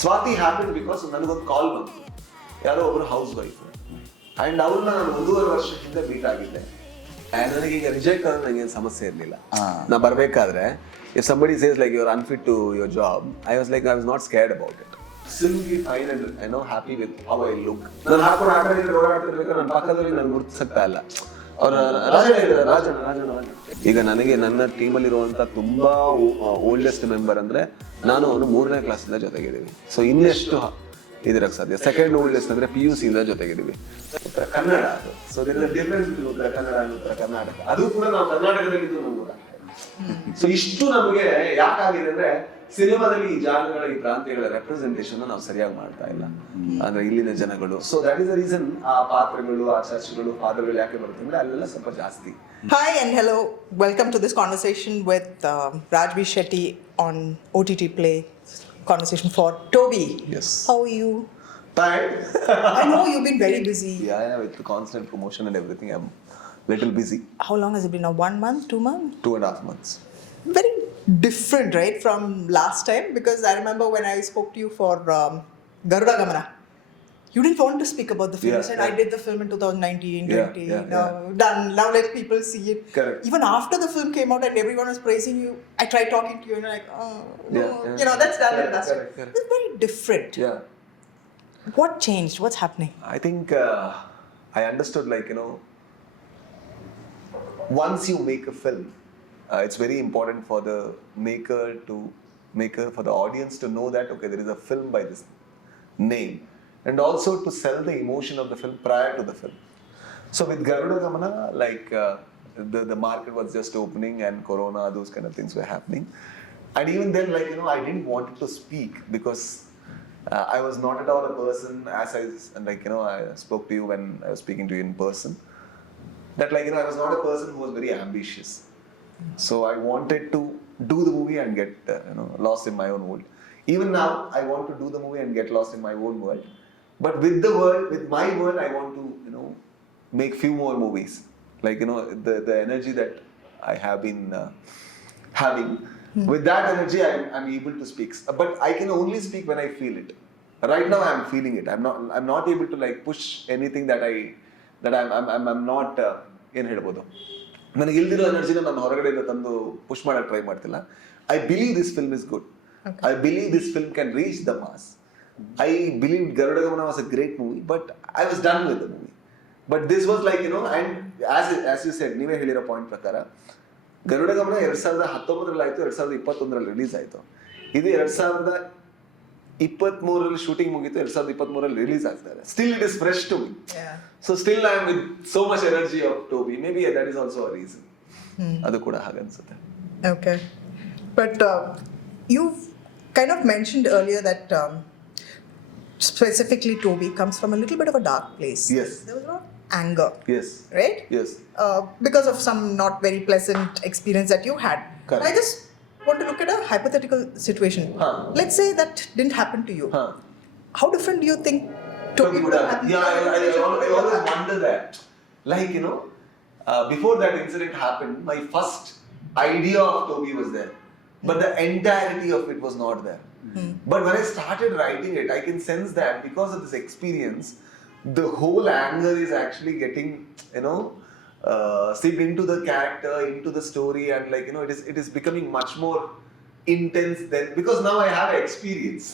Swati happen because ನನಗೊಂದು ಕಾಲ್ ಬಂತು, ಯಾರೋ ಒಬ್ರು ಹೌಸ್ ವೈಫ್ ಅಂಡ್ ಅವ್ರನ್ನ ನಾನು 1.5 ವರ್ಷ ಹಿಂದೆ ಮೀಟ್ ಆಗಿದ್ದೆ. ನನಗೆ ಈಗ ರಿಜೆಕ್ಟ್ ಅಂದ್ರೆ ನನಗೆ ಸಮಸ್ಯೆ ಇರಲಿಲ್ಲ. ನಾ ಬರ್ಬೇಕಾದ್ರೆ if somebody says like you're unfit to your job, I was not scared about it. Simply fine and happy with how I look. ನಾನು ಹಾಕೊಂಡು ಆಟ ಓಡಾಡ್ತಿರ್ಬೇಕಾದ್ರೆ ನನ್ನ ಪಕ್ಕದಲ್ಲಿ ನಾನು ಗುರುತಿಸಕ್ತಾ ಇಲ್ಲ. ಅವ್ರ ರಾಜನ ಈಗ ನನಗೆ ನನ್ನ ಟೀಮಲ್ಲಿ ಇರುವಂತ ತುಂಬಾ ಓಲ್ಡೆಸ್ಟ್ ಮೆಂಬರ್ ಅಂದ್ರೆ ನಾನು ಅವನು 3ನೇ ಕ್ಲಾಸಿಂದ ಜೊತೆಗಿದ್ದೀವಿ. ಸೊ ಇನ್ನೆಷ್ಟು ಇದಿರಕ್ಕೆ ಸಾಧ್ಯ. ಸೆಕೆಂಡ್ ಓಲ್ಡೆಸ್ಟ್ ಅಂದ್ರೆ PUC ಇಂದ ಜೊತೆಗಿದ್ದೀವಿ. ಕನ್ನಡ ಅದು. ಸೊ ಡಿಫ್ರೆನ್ಸ್ ಉತ್ತರ ಕನ್ನಡ ಉತ್ತರ ಕರ್ನಾಟಕ. ಅದು ಕೂಡ ನಾವು ಕರ್ನಾಟಕದಲ್ಲಿ ನಮ್ಮೂರ. ಸೊ ಇಷ್ಟು ನಮಗೆ ಯಾಕಾಗಿದೆ ಅಂದ್ರೆ ಸಿನಿಮಾದಲ್ಲಿ ಈ ಜಾಗಗಳ ಈ ಪ್ರಾಂತ್ಯಗಳ ರೆಪ್ರೆಸೆಂಟೇಷನ್ ನಾವು ಸರಿಯಾಗಿ ಮಾಡ್ತಾ ಇಲ್ಲ ಅಂದ್ರೆ ಇಲ್ಲಿನ ಜನಗಳು. So that is the reason ಆ ಪಾತ್ರಗಳು ಆ ಚರ್ಚೆಗಳು ಪಾತ್ರಗಳು ಯಾಕೆ ಬರುತ್ತೆ ಅಂದ್ರೆ ಅಲ್ಲೆಲ್ಲ ಸ್ವಲ್ಪ ಜಾಸ್ತಿ. Hi and hello, welcome to this conversation with Raj B Shetty on OTTplay. Conversation for Toby. Yes. How are you? Fine. I know you've been very busy. Yeah, with the constant promotion and everything, I'm little busy. How long has it been now? 1 month, 2 months? 2.5 months. Very different, right, from last time? Because I remember when I spoke to you for Garuda Gamana, you didn't want to speak about the film. You said, I did the film in 2019, 20. Done. Now let people see it. Correct. Even after the film came out and everyone was praising you, I tried talking to you and you're like, oh, no. You know, that's done and dusted. Correct. It's very different. Yeah. What changed? What's happening? I think I understood, once you make a film, it's very important for the for the audience to know that, okay, there is a film by this name. And also to sell the emotion of the film prior to the film. So with Garuda Gamana, the market was just opening and Corona, those kind of things were happening. And even then, I didn't want to speak because I was not at all a person, as I spoke to you when I was speaking to you in person, that I was not a person who was very ambitious. So I wanted to do the movie and get lost in my own world. Even now, I want to do the movie and get lost in my own world. But with my world, I want to, make few more movies. The energy that I have been having, with that energy, I'm able to speak. But I can only speak when I feel it. Right now, I'm feeling it. I'm not able to push anything that I'm not in ಹೇಳ್ಬೋದು. ನನಗೆ ಇಲ್ದಿರೋ ಎನರ್ಜಿನ ನಾನು ಹೊರಗಡೆಯಿಂದ ತಂದು push ಮಾಡಕ್ಕೆ try ಮಾಡ್ತಿಲ್ಲ. I believe this film is good. Okay. I believe this film can reach the mass. I believe Garuda Gamana was a great movie, but I was done with the movie. But this was and as you said, ನೀವೇ ಹೇಳಿರೋ point ಪ್ರಕಾರ ಗರುಡ ಗಮನ 2019 ಆಯ್ತು, 2021 release ಆಯ್ತು. ಇದು 2023 shooting ಮುಗಿತು, 2023 release ಆಗ್ತಾರೆ. Still it is fresh to me. Yeah. So still I am with so much energy of Toby. Maybe that is also a reason. ಅದು ಕೂಡ ಹಾಗೆ ಅನ್ಸುತ್ತೆ. Okay. But you've kind of mentioned earlier that specifically Toby comes from a little bit of a dark place. Yes. There was a lot of anger. Yes. Right? Yes. Because of some not very pleasant experience that you had. Correct. I just want to look at a hypothetical situation. Let's say that didn't happen to you. How different do you think Toby would have happened? Yeah, I always wonder that. Before that incident happened, my first idea of Toby was there. But the entirety of it was not there. But when I started writing it, I can sense that because of this experience, the whole anger is actually getting, seeped into the character, into the story, and it is becoming much more intense than, because now I have experience,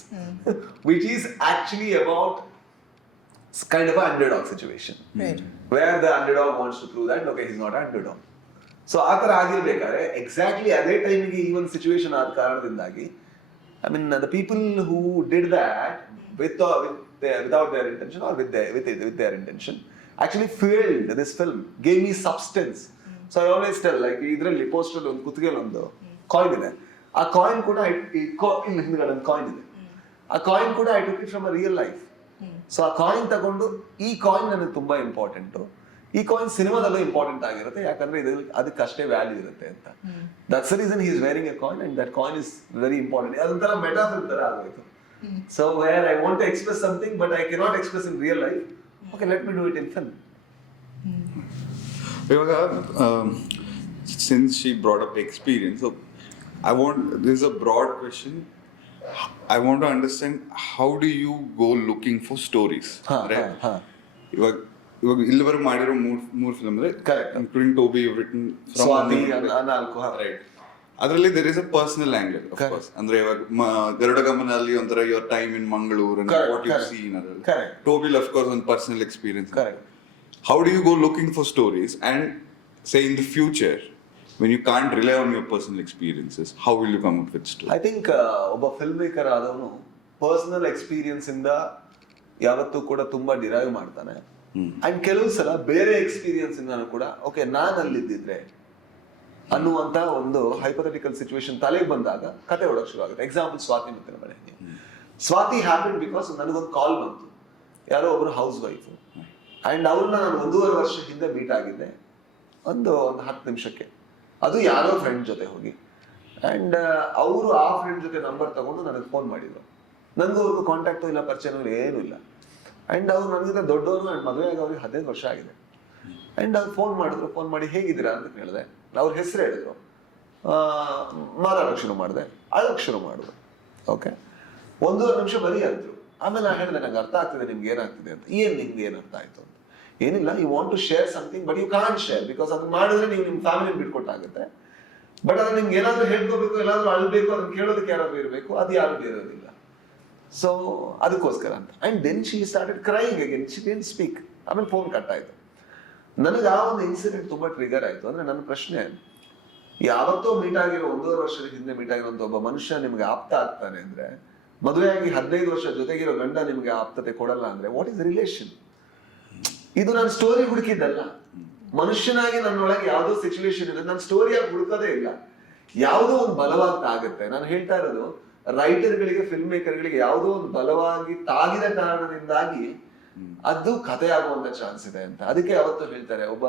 which is actually about kind of an underdog situation, right, where the underdog wants to prove that okay, he's not an underdog. So ಆ ಥರ ಆಗಿರ್ಬೇಕಾದ್ರೆ exactly ಅದೇ ಟೈಮಿಗೆ ಈ ಒಂದು situation ಆದ ಕಾರಣದಿಂದಾಗಿ the people who did that without their intention or with their intention actually fueled this film, gave me substance. So I always tell, ಇದರಲ್ಲಿ poster ಒಂದು ಕುತ್ತಿಗೆಯಲ್ಲಿ ಒಂದು ಕಾಯಿನ್ ಇದೆ, ಆ ಕಾಯಿನ್ ಕೂಡ ಹಿಂದ್ಗಡೆ ಒಂದು ಕಾಯಿನ್ ಇದೆ, ಆ ಕಾಯಿನ್ ಕೂಡ I took it from a real life. So ಆ ಕಾಯಿನ್ ತಗೊಂಡು ಈ ಕಾಯಿನ್ ನನಗೆ ತುಂಬಾ ಇಂಪಾರ್ಟೆಂಟು, ಈ ಕಾಯಿನ್ ಸಿನಿಮಾದಲ್ಲೂ ಇಂಪಾರ್ಟೆಂಟ್ ಆಗಿರುತ್ತೆ, ಯಾಕಂದ್ರೆ ಅದಕ್ಕಷ್ಟೇ ವ್ಯಾಲ್ಯೂ ಇರುತ್ತೆ ಅಂತ. That's the reason he is wearing a coin and that coin is very important. ಅದೊಂಥರ ಮೆಟಾಫರ್ ತರ ಆಗೋಯ್ತು. So where I want to express something but I cannot express in real life, okay let me do it in film. ಇವಾಗ since she brought up experience, so this is a broad question. I want to understand how do you go looking for stories? ಇವಾಗ ಇವಾಗ ಇಲ್ಲಿವರೆಗೂ ಮಾಡಿರೋ ಮೂರು film ಅಂದ್ರೆ correct, including Toby written Swathi ನಾಲ್ಕು, right. ಅದರಲ್ಲಿ there is a personal angle of course. ಅಂದ್ರೆ ಇವಾಗ ಗರುಡ ಗಮನಲ್ಲಿ ಒಂಥರ your time in Mangaluru and what you seen ಅದರಲ್ಲಿ. ಟೋಬಿಲ್ ಆಫ್ ಕೋರ್ಸ್ ಒಂದು personal experience. How do you go looking for stories, and say in the future when you can't rely on your personal experiences, how will you come up with stories? I think ಒಬ್ಬ film maker ಆದವನು personal experience ಇಂದ ಯಾವತ್ತೂ ಕೂಡ ತುಂಬಾ derive ಮಾಡ್ತಾನೆ. And ಕೆಲವು ಸಲ ಬೇರೆ ಎಕ್ಸ್ಪೀರಿಯನ್ಸ್ ಇಂದನೂ ಕೂಡ ಓಕೆ ನಾನು ಅಲ್ಲಿದ್ದಿದ್ರೆ ಅನ್ನುವಂತ ಒಂದು ಹೈಪೋಥೆಟಿಕಲ್ ಸಿಚುವೇಶನ್ ತಲೆಗೆ ಬಂದಾಗ ಕತೆ ಹೊಡೋಕೆ ಶುರು ಆಗುತ್ತೆ. ಎಕ್ಸಾಂಪಲ್ ಸ್ವಾತಿ ಮುತ್ತಿನ ಮನೆ. ಸ್ವಾತಿ ಹ್ಯಾಪನ್ ಬಿಕಾಸ್ ನನಗೊಂದು ಕಾಲ್ ಬಂತು, ಯಾರೋ ಒಬ್ರು ಹೌಸ್ ವೈಫ್, ಅಂಡ್ ಅವ್ರನ್ನ ನಾನು 1.5 ವರ್ಷ ಹಿಂದೆ ಮೀಟ್ ಆಗಿದ್ದೆ ಒಂದು 10 ನಿಮಿಷಕ್ಕೆ. ಅದು ಯಾರೋ ಫ್ರೆಂಡ್ ಜೊತೆ ಹೋಗಿ, ಅಂಡ್ ಅವರು ಆ ಫ್ರೆಂಡ್ ಜೊತೆ ನಂಬರ್ ತಗೊಂಡು ನನಗೆ ಫೋನ್ ಮಾಡಿದ್ರು. ನನಗೂ ಅವ್ರಿಗೂ ಕಾಂಟ್ಯಾಕ್ಟು ಇಲ್ಲ, ಪರಿಚಯನೂ ಏನೂ ಇಲ್ಲ. ಅಂಡ್ ಅವ್ರು ನನಗಿಂತ ದೊಡ್ಡವರು, ಅಂಡ್ ಮದುವೆ ಆಗಿ ಅವ್ರಿಗೆ 15 ವರ್ಷ ಆಗಿದೆ. ಅಂಡ್ ಅವ್ರು ಫೋನ್ ಮಾಡಿದ್ರು, ಫೋನ್ ಮಾಡಿ ಹೇಗಿದ್ದೀರಾ ಅಂತ ಕೇಳಿದೆ. ಅವ್ರ ಹೆಸರು ಹೇಳಿದ್ರು, ಮಾತಾಡೋಕೆ ಶುರು ಮಾಡಿದೆ, ಅಳೋಕೆ ಶುರು ಮಾಡಿದ್ರು. ಓಕೆ, 1.5 ನಿಮಿಷ ಬರೀ ಅಂದ್ರು. ಆಮೇಲೆ ನಾನು ಹೇಳಿದೆ, ನಂಗೆ ಅರ್ಥ ಆಗ್ತಿದೆ ನಿಮ್ಗೆ ಏನಾಗ್ತಿದೆ ಅಂತ. ನಿಮ್ಗೆ ಏನು ಅರ್ಥ ಆಯ್ತು ಅಂತ. ಏನಿಲ್ಲ, you want to share something but you can't share because ಅದನ್ನ ಮಾಡಿದ್ರೆ ನೀವು ನಿಮ್ಮ ಫ್ಯಾಮಿಲಿ ಬಿಟ್ಕೊಟ್ಟಾಗುತ್ತೆ. ಬಟ್ ಅದನ್ನ ನಿಮ್ಗೆ ಏನಾದ್ರೂ ಹೇಳ್ಕೋಬೇಕು, ಎಲ್ಲಾದ್ರೂ ಅಳ್ಬೇಕು, ಅದನ್ನ ಕೇಳೋದಕ್ಕೆ ಯಾರಾದ್ರೂ ಇರಬೇಕು, ಅದು ಯಾರು ಇರೋದಿಲ್ಲ. ಸೊ ಅದಕ್ಕೋಸ್ಕರ ಅಂತ. And then she started crying again, she didn't speak. ಆಮೇಲೆ ಫೋನ್ ಕಟ್ ಆಯ್ತು. ನನಗೆ ಆ ಒಂದು ಇನ್ಸಿಡೆಂಟ್ ತುಂಬಾ ಟ್ರಿಗರ್ ಆಯ್ತು. ಅಂದ್ರೆ ನನ್ನ ಪ್ರಶ್ನೆ, ಯಾವತ್ತೋ ಮೀಟ್ ಆಗಿರೋ 1.5 ವರ್ಷದ ಹಿಂದೆ ಮೀಟ್ ಆಗಿರೋಂಥ ಒಬ್ಬ ಮನುಷ್ಯ ನಿಮ್ಗೆ ಆಪ್ತ ಆಗ್ತಾನೆ ಅಂದ್ರೆ, ಮದುವೆಯಾಗಿ 15 ವರ್ಷ ಜೊತೆಗಿರೋ ಗಂಡ ನಿಮ್ಗೆ ಆಪ್ತತೆ ಕೊಡಲ್ಲ ಅಂದ್ರೆ ವಾಟ್ ಇಸ್ ರಿಲೇಷನ್? ಇದು ನಾನು ಸ್ಟೋರಿ ಹುಡುಕಿದ್ದಲ್ಲ. ಮನುಷ್ಯನಾಗಿ ನನ್ನೊಳಗೆ ಯಾವುದೋ ಸಿಚುವೇಶನ್ ಇದೆ, ನಾನು ಸ್ಟೋರಿಯಾಗಿ ಹುಡುಕೋದೇ ಇಲ್ಲ. ಯಾವುದೋ ಒಂದು ಬಲವಾಗಿ ಆಗುತ್ತೆ. ನಾನು ಹೇಳ್ತಾ ಇರೋದು ರೈಟರ್ಗಳಿಗೆ, ಫಿಲ್ಮ್ ಮೇಕರ್ಗಳಿಗೆ ಯಾವುದೋ ಒಂದು ಬಲವಾಗಿ ತಾಗಿದ ಕಾರಣದಿಂದಾಗಿ ಅದು ಕಥೆ ಆಗುವಂತ ಚಾನ್ಸ್ ಇದೆ ಅಂತ. ಅದಕ್ಕೆ ಯಾವತ್ತೂ ಹೇಳ್ತಾರೆ, ಒಬ್ಬ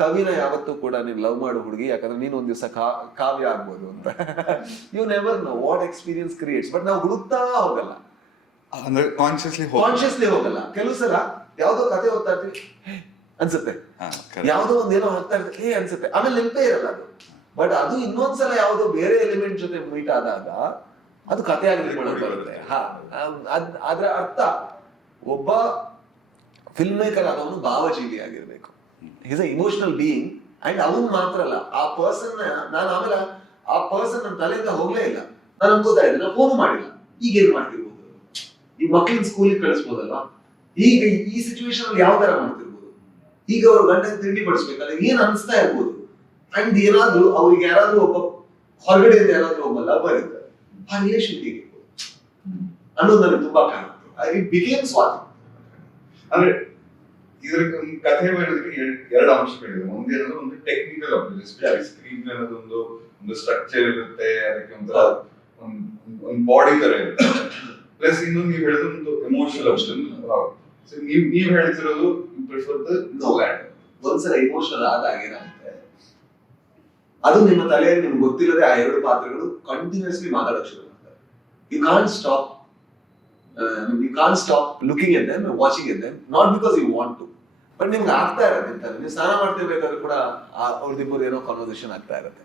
ಕವಿನ ಯಾವತ್ತೂ ಕೂಡ ನೀನು ಲವ್ ಮಾಡು ಹುಡುಗಿ, ಯಾಕಂದ್ರೆ ನೀನು ಒಂದ್ ದಿವಸ ಕಾವ್ಯ ಆಗ್ಬೋದು ಅಂತ. You never know what experience creates. But ನಾವು ಹುಡುಕ್ತಾ ಹೋಗಲ್ಲ, ಅಂದ್ರೆ ಕಾನ್ಶಿಯಸ್ಲಿ ಹೋಗಲ್ಲ. ಕೆಲವು ಸಲ ಯಾವ್ದೋ ಕತೆ ಓದ್ತಾ ಇರ್ತೀವಿ ಅನ್ಸುತ್ತೆ, ಯಾವ್ದೋ ಒಂದೇನೋ ಹೋಗ್ತಾ ಇರ್ತೀವಿ ಅನ್ಸುತ್ತೆ, ಆಮೇಲೆ ನೆನಪೇ ಇರಲ್ಲ ಅದು. ಬಟ್ ಅದು ಇನ್ನೊಂದ್ಸಲ ಯಾವ್ದೋ ಬೇರೆ ಎಲಿಮೆಂಟ್ ಜೊತೆ ಮೀಟ್ ಆದಾಗ ಅದು ಕತೆ ಆಗಿ ಬರುತ್ತೆ. ಅದ್ರ ಅರ್ಥ, ಒಬ್ಬ ಫಿಲ್ಮ್ ಮೇಕರ್ ಆದವನು ಭಾವಜೀವಿ ಆಗಿರ್ಬೇಕು. Is a emotional being. And ಅವನ್ ಮಾತ್ರ ಅಲ್ಲ, ಆ ಪರ್ಸನ್ ನಾನು ಆಮೇಲೆ ಆ ಪರ್ಸನ್ ನನ್ನ ತಲೆಯಿಂದ ಹೋಗ್ಲೇ ಇಲ್ಲ. ನಾನು ಅನ್ಕೋತಾ ಇದ್ದೆ, ನಾನು ಫೋನ್ ಮಾಡಿಲ್ಲ, ಈಗ ಏನ್ ಮಾಡ್ತಿರ್ಬೋದು, ಈ ಮಕ್ಳಿನ ಸ್ಕೂಲಿಗೆ ಕಳಿಸ್ಬೋದಲ್ವಾ, ಈಗ ಈ ಸಿಚುವೇಶನ್ ಅಲ್ಲಿ ಯಾವ ತರ ಮಾಡ್ತಿರ್ಬೋದು, ಈಗ ಅವ್ರ ಗಂಟೆ ತಿಂಡಿ ಬಡಿಸ್ಬೇಕಲ್ಲ, ಏನ್ ಅನ್ಸ್ತಾ ಇರ್ಬೋದು. ಅಂಡ್ ಏನಾದ್ರು ಅವ್ರಿಗೆ ಯಾರಾದ್ರೂ ಒಬ್ಬ ಹೊರಗಡೆಯಿಂದ ಯಾರಾದ್ರೂ ಒಬ್ಬ ಲವರ್ ಇರ್ತಾರೆ, ಆ ರಿಲೇಷನ್ ಹೇಗಿರ್ಬೋದು ಅನ್ನೋದು ನನಗೆ ತುಂಬಾ ಕಾಣುತ್ತೆ. It became Swathi. ಅಂದ್ರೆ ಇದ್ರ ಕಥೆ ಬರೋದಕ್ಕೆ 2 ಅಂಶಗಳಿವೆ. ಒಂದೇನಂದ್ರೆ ಒಂದು ಟೆಕ್ನಿಕಲ್ ಅಪ್ರೋಚ್, ಸ್ಕ್ರೀನ್ ಅನ್ನೋದೊಂದು ಸ್ಟ್ರಕ್ಚರ್ ಇರುತ್ತೆ, ಅದಕ್ಕೆ ಒಂದು ಬಾಡಿ ತರ ಇರುತ್ತೆ. ಪ್ಲಸ್ ಇನ್ನೊಂದು ನೀವು ಹೇಳಿದ ಒಂದು ಎಮೋಷನಲ್ ಆಪ್ಷನ್. ನೀವು ಹೇಳ್ತಿರೋದು ಪ್ರಿಫರ್ ದ ನೋ ಲ್ಯಾಂಡ್. ಒಂದ್ಸಲ ಇಮೋಷನಲ್ ಆದಾಗ ಏನಾಗುತ್ತೆ, ಅದು ನಿಮ್ಮ ತಲೆಯಲ್ಲಿ ನಿಮ್ಗೆ ಗೊತ್ತಿಲ್ಲದೆ ಆ 2 ಪಾತ್ರಗಳು ಕಂಟಿನ್ಯೂಸ್ಲಿ ಮಾತಾಡೋಕೆ ಶುರು ಮಾಡ್ತಾರೆ. You can't stop looking at them, watching at them, not because you want to, but ನಿಮ್ಗೆ ಆಗ್ತಾ ಇರುತ್ತೆ ಅಂತ. ನೀವು ಸ್ನಾನ ಮಾಡ್ತಿರ್ಬೇಕಾದ್ರೂ ಕೂಡ ಅವ್ರದಿಬ್ಬರು ಏನೋ ಕಾನ್ವರ್ಸೇಷನ್ ಆಗ್ತಾ ಇರುತ್ತೆ,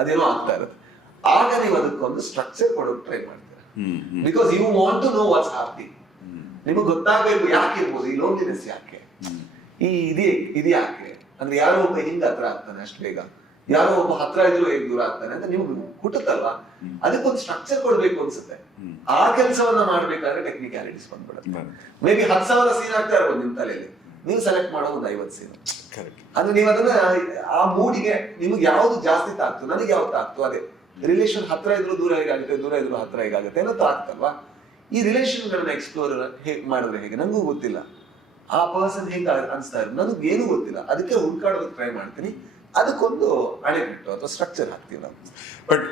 ಅದೇನೋ ಆಗ್ತಾ ಇರುತ್ತೆ. ಆಗ ನೀವು ಅದಕ್ಕೊಂದು ಸ್ಟ್ರಕ್ಚರ್ ಕೊಡೋಕೆ ಟ್ರೈ ಮಾಡ್ತೀರಾ, because you want to know what's happening. ನಿಮಗೆ ಗೊತ್ತಾಗಬೇಕು ಯಾಕೆ ಇರ್ಬೋದು ಈ ಲೋನ್ಲಿನೆಸ್, ಯಾಕೆ ಇದು ಯಾಕೆ ಅಂದ್ರೆ ಯಾರೋ ಒಬ್ಬ ಹಿಂಗ ಹತ್ರ ಆಗ್ತಾನೆ ಅಷ್ಟು ಬೇಗ, ಯಾರೋ ಒಬ್ಬ ಹತ್ರ ಇದ್ರು ಹೇಗೆ ದೂರ ಆಗ್ತಾನೆ ಅಂತ ನಿಮ್ಗೆ ಹುಟ್ಟುತ್ತಲ್ವಾ. ಅದಕ್ಕೊಂದು ಸ್ಟ್ರಕ್ಚರ್ ಕೊಡ್ಬೇಕು ಅನ್ಸುತ್ತೆ. ಆ ಕೆಲಸವನ್ನ ಮಾಡ್ಬೇಕಾದ್ರೆ ಟೆಕ್ನಿಕ್ಯಾಲಿಟೀಸ್ ಬಂದ್ಬಿಡುತ್ತೆ. ಮೇ ಬಿ 10,000 ಸೀನ್ ಆಗ್ತಾ ಇರ್ಬೋದು ನಿಮ್ ತಲೆಯಲ್ಲಿ, ನೀವು ಸೆಲೆಕ್ಟ್ ಮಾಡೋ ಒಂದು 50 ಸೀನ್. ಅಂದ್ರೆ ನೀವು ಅದನ್ನ ಆ ಮೂಡಿಗೆ ನಿಮ್ಗೆ ಯಾವ್ದು ಜಾಸ್ತಿ ತಾಕ್ತು, ನನಗೆ ಯಾವ್ದು ತಾಕ್ತು, ಅದೇ ರಿಲೇಷನ್ ಹತ್ರ ಇದ್ರು ದೂರ ಹೇಗಾಗುತ್ತೆ, ದೂರ ಇದ್ರು ಹತ್ರ ಹೇಗಾಗುತ್ತೆ ಅನ್ನೋದು ಆಗ್ತಲ್ವಾ. ಈ ರಿಲೇಷನ್ಗಳನ್ನ ಎಕ್ಸ್ಪ್ಲೋರ್ ಹೇಗೆ ಮಾಡಿದ್ರೆ ಹೇಗೆ ನಂಗೂ ಗೊತ್ತಿಲ್ಲ, ಆ ಪರ್ಸನ್ ಹೇಗೆ ಅನ್ಸ್ತಾ ಇರೋದು ನನಗೆ ಏನೂ ಗೊತ್ತಿಲ್ಲ. ಅದಕ್ಕೆ ಹುಡ್ಕಾಡೋದಕ್ಕೆ ಟ್ರೈ ಮಾಡ್ತೀನಿ, ಅದಕ್ಕೊಂದು ಅಣೆಕಟ್ಟು ಅಥವಾ ಸ್ಟ್ರಕ್ಚರ್ ಹಾಕ್ತೀವಿ ನಾವು. ಬಟ್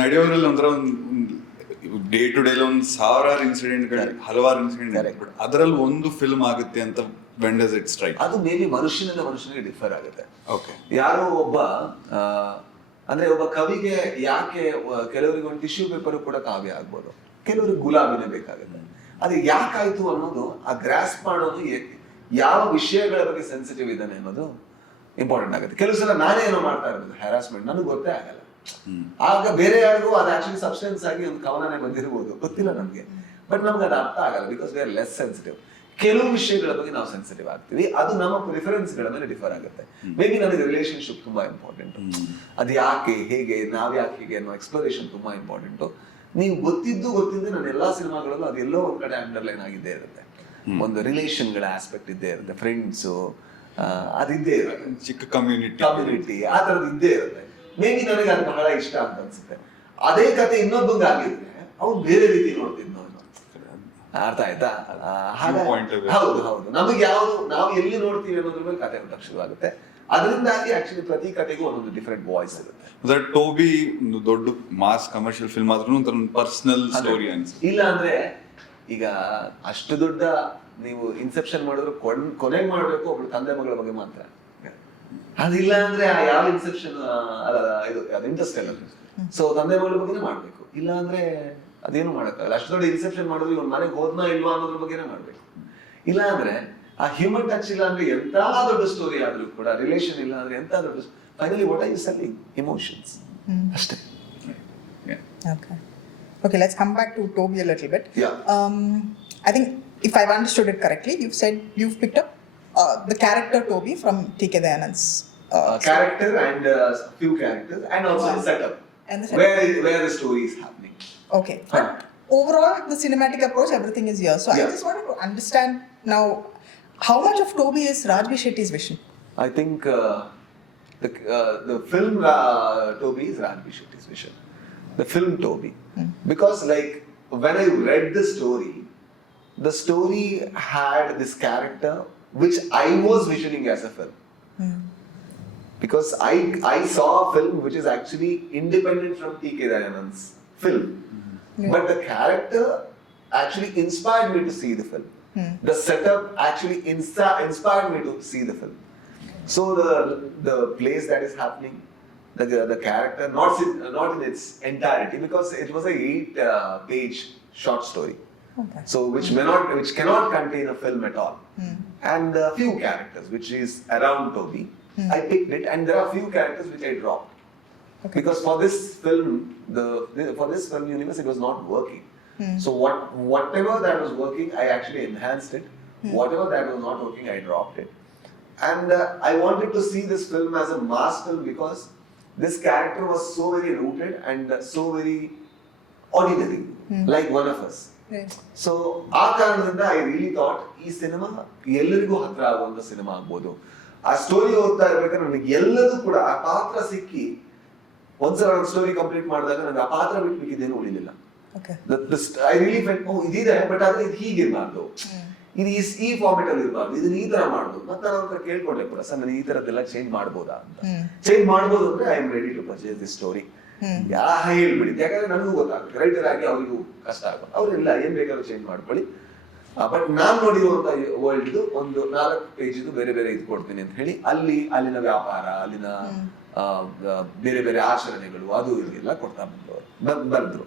ನಡೆಯೋದ್ರಲ್ಲಿ ಒಂಥರ ಡೇ ಟು ಡೇ ಒಂದು 1000 ಇನ್ಸಿಡೆಂಟ್ಗಳು, ಹಲವಾರು ಇನ್ಸಿಡೆಂಟ್, ಬಟ್ ಅದರಲ್ಲಿ ಒಂದು ಫಿಲ್ಮ್ ಆಗುತ್ತೆ ಅಂತ when does it strike? ಅದು ಮೇ ಬಿ ಮನುಷ್ಯನಿಂದ ಮನುಷ್ಯನಿಗೆ ಡಿಫರ್ ಆಗುತ್ತೆ. ಓಕೆ, ಯಾರೋ ಒಬ್ಬ ಅಂದ್ರೆ ಒಬ್ಬ ಕವಿಗೆ ಯಾಕೆ ಕೆಲವರಿಗೆ ಒಂದು ಟಿಶ್ಯೂ ಪೇಪರ್ ಕೂಡ ಕಾವ್ಯ ಆಗ್ಬೋದು, ಕೆಲವರಿಗೆ ಗುಲಾಬಿನೇ ಬೇಕಾಗುತ್ತೆ. ಅದು ಯಾಕಾಯ್ತು ಅನ್ನೋದು, ಆ ಗ್ರಾಸ್ ಮಾಡೋದು, ಯಾವ ವಿಷಯಗಳ ಬಗ್ಗೆ ಸೆನ್ಸಿಟಿವ್ ಇದ್ದಾನೆ ಅನ್ನೋದು ಇಂಪಾರ್ಟೆಂಟ್ ಆಗುತ್ತೆ. ಕೆಲವು ಸಲ ನಾನೇ ಏನೋ ಮಾಡ್ತಾ ಇರೋದು ಹ್ಯಾರಾಸ್ಮೆಂಟ್, ನನಗೆ ಗೊತ್ತೇ ಆಗಲ್ಲ. ಆಗ ಬೇರೆ ಯಾರಿಗೂ ಅದು ಆಕ್ಚುಲಿ ಸಬ್ಸ್ಟೆನ್ಸ್ ಆಗಿ ಒಂದು ಕವನನೇ ಬಂದಿರ್ಬೋದು, ಗೊತ್ತಿಲ್ಲ ನಮಗೆ. ಬಟ್ ನಮ್ಗೆ ಅದು ಅರ್ಥ ಆಗಲ್ಲ, because we are less sensitive. ಕೆಲವು ವಿಷಯಗಳ ಬಗ್ಗೆ ನಾವು ಸೆನ್ಸಿಟಿವ್ ಆಗ್ತೀವಿ, ಅದು ನಮ್ಮ ಪ್ರಿಫರೆನ್ಸ್ಗಳ ಮೇಲೆ ಡಿಫರ್ ಆಗುತ್ತೆ. ಮೇ ಬಿ ನನಗೆ ರಿಲೇಶನ್ಶಿಪ್ ತುಂಬಾ ಇಂಪಾರ್ಟೆಂಟ್, ಅದು ಯಾಕೆ ಹೇಗೆ ನಾವ್ ಯಾಕೆ ಹೀಗೆ ಅನ್ನೋ ಎಕ್ಸ್ಪ್ಲೋರೇಷನ್ ತುಂಬಾ ಇಂಪಾರ್ಟೆಂಟ್. ನೀವು ಗೊತ್ತಿದ್ದೆ ನನ್ನ ಎಲ್ಲಾ ಸಿನಿಮಾಗಳಲ್ಲೂ ಅದು ಎಲ್ಲೋ ಒಂದ್ ಕಡೆ ಅಂಡರ್ಲೈನ್ ಆಗಿದ್ದೇ ಇರುತ್ತೆ. ಒಂದು ರಿಲೇಷನ್ಗಳ ಆಸ್ಪೆಕ್ಟ್ ಇದ್ದೇ ಇರುತ್ತೆ, ಫ್ರೆಂಡ್ಸು ಅದಿದ್ದೇ ಇರುತ್ತೆ, ಚಿಕ್ಕ ಕಮ್ಯುನಿಟಿ ಆ ತರದ್ ಇದ್ದೇ ಇರುತ್ತೆ. ಮೇ ಬಿ ನನಗೆ ಅದು ಬಹಳ ಇಷ್ಟ ಅಂತ ಅನ್ಸುತ್ತೆ. ಅದೇ ಕತೆ ಇನ್ನೊಬ್ಬಂಗೆ ಆಗಿದ್ರೆ ಅವ್ನು ಬೇರೆ ರೀತಿ ನೋಡ್ತಿದ್ನು. ಅರ್ಥ ಆಯ್ತಾ? ಹೌದು, ನಮಗೆ ಯಾವ್ದು ನಾವು ಎಲ್ಲಿ ನೋಡ್ತೀವಿ ಅನ್ನೋದ್ರ ಮೇಲೆ ಕತೆ ಹುಟ್ಟಕ್ ಶುರುವಾಗುತ್ತೆ. ಅದರಿಂದಾಗಿ ಆಕ್ಚುಲಿ ಪ್ರತಿ ಕತೆಗೂ ಒಂದೊಂದು ಡಿಫ್ರೆಂಟ್ ವಾಯ್ಸ್ ಇರುತ್ತೆ. ಟೋಬಿ ಒಂದು ದೊಡ್ಡ ಮಾಸ್ ಕಮರ್ಷಿಯಲ್ ಫಿಲ್ಮ್ ಆದ್ರೂ ಒಂಥರ ಪರ್ಸನಲ್ ಸ್ಟೋರಿ ಅನ್ಸುತ್ತೆ. ಇಲ್ಲ ಅಂದ್ರೆ ಈಗ ಅಷ್ಟು ದೊಡ್ಡ ನೀವು ಇನ್ಸೆಪ್ಷನ್ ಮಾಡಿದ್ರು ಕೊನೆಗೆ ಮಾಡ್ಬೇಕು ಒಬ್ಳು ತಂದೆ ಮಗಳ ಬಗ್ಗೆ ಮಾತ್ರ. ಅದಿಲ್ಲ ಅಂದ್ರೆ ಯಾವ ಇನ್ಸೆಪ್ಷನ್ ಇದು ಇಂಟ್ರೆಸ್ಟ್ ಇಲ್ಲ. ಸೊ ತಂದೆ ಮಗಳ ಬಗ್ಗೆನೇ ಮಾಡ್ಬೇಕು, ಇಲ್ಲ ಅಂದ್ರೆ ಅದೇನು ಮಾಡಕ್ಕಾಗಲ್ಲ. ಅಷ್ಟು ದೊಡ್ಡ ಇನ್ಸೆಪ್ಷನ್ ಮಾಡಿದ್ರು ಇವ್ನ ಮನೆಗೆ ಹೋದ್ನಾ ಇಲ್ವಾ ಅನ್ನೋದ್ರ ಬಗ್ಗೆನೇ ಮಾಡ್ಬೇಕು. ಇಲ್ಲ ಅಂದ್ರೆ ಆ ಹ್ಯೂಮನ್ ಟಚ್ ಇಲ್ಲ ಅಂದ್ರೆ ಎಂತ ದೊಡ್ಡ ಸ್ಟೋರಿ ಆದ್ರೂ ಕೂಡ, ರಿಲೇಷನ್ ಇಲ್ಲ ಅಂದ್ರೆ ಎಂತ ದೊಡ್ಡ, finally what are you selling? Emotions ಅಷ್ಟೇ. Okay, let's come back to Toby a little bit. Yeah. I think if I've understood it correctly, you've said you've picked up the character Toby from T.K. Dayanand's character and few characters, and also the setup, and the setup. Where the story is happening. Okay, but overall the cinematic approach, everything is here. So Yeah. I just wanted to understand now, how much of Toby is Raj B Shetty's vision? I think the film Toby is Raj B Shetty's vision. The film Toby, because like when I read the story had this character which I was visioning as a film. Because I saw a film which is actually independent from T.K. Dayanand's film. But the character actually inspired me to see the film. The setup actually inspired me to see the film. So the place that is happening, the character, not in its entirety, because it was a 8-page short story. Okay. So which cannot contain a film at all. And a few characters which is around Toby, I picked it, and there are few characters which I dropped. Okay. Because for this film, for this film universe, it was not working. So whatever that was working, I actually enhanced it. Whatever that was not working, I dropped it. And I wanted to see this film as a mass film because this character was so very rooted and so very ordinary, like one of us. Right. So ಆ ಕಾರಣದಿಂದ I really thought ಈ cinema ಎಲ್ಲರಿಗೂ ಹತ್ರ ಆಗುವಂತ cinema ಆಗ್ಬೋದು. ಆ story ಓದ್ತಾ ಇರ್ಬೇಕಾದ್ರೆ ನನಗೆ ಎಲ್ಲದೂ ಕೂಡ ಆ ಪಾತ್ರ ಸಿಕ್ಕಿ ಒಂದ್ಸಲ ನಾನು ಸ್ಟೋರಿ ಕಂಪ್ಲೀಟ್ ಮಾಡಿದಾಗ ನನಗೆ ಆ ಪಾತ್ರ ಬಿಟ್ಬಿಟ್ಟಿದ್ದೇನು ಉಳಿಲಿಲ್ಲ. ಐ ರಿಯಲಿ ಫೆಲ್ಟ್ ಇದಿದೆ, ಬಟ್ ಆದ್ರೆ ಇದು ಹೀಗಿರ್ಬಾರ್ದು, ಇದು ಈ ಫಾರ್ಮೆಟ್ ಅಲ್ಲಿ ಇರಬಾರ್ದು, ಇದನ್ನ ಈ ತರ ಮಾಡ್ಬೋದು. ಮತ್ತೆ ನಾನು ಹತ್ರ ಕೇಳ್ಕೊಂಡೆ ಕೂಡ, ಸರ್ ನಾನು ಈ ತರದ್ದೆಲ್ಲ ಚೇಂಜ್ ಮಾಡ್ಬೋದಾ ಅಂತ. ಚೇಂಜ್ ಮಾಡ್ಬೋದು ಅಂದ್ರೆ I am ready to purchase this story. ಹೇಳ್ಬಿಡಿ, ಯಾಕಂದ್ರೆ ನನಗೂ ಗೊತ್ತಾಗುತ್ತೆ, ರೈಟರ್ ಆಗಿ ಅವರಿಗೂ ಕಷ್ಟ ಆಗುತ್ತೆ. ಅವ್ರೆಲ್ಲ ಏನ್ ಬೇಕಾದ್ರೂ ಚೇಂಜ್ ಮಾಡ್ಕೊಳ್ಳಿ, ಬಟ್ ನಾನ್ ನೋಡಿರುವಂತ ವರ್ಲ್ಡ್ ಒಂದು 4 ಪೇಜ್ ಬೇರೆ ಬೇರೆ ಇದು ಕೊಡ್ತೀನಿ ಅಂತ ಹೇಳಿ ಅಲ್ಲಿನ ವ್ಯಾಪಾರ, ಅಲ್ಲಿನ ಬೇರೆ ಬೇರೆ ಆಚರಣೆಗಳು, ಅದು ಇದೆಲ್ಲ ಕೊಡ್ತಾ ಬಂದ್ರು.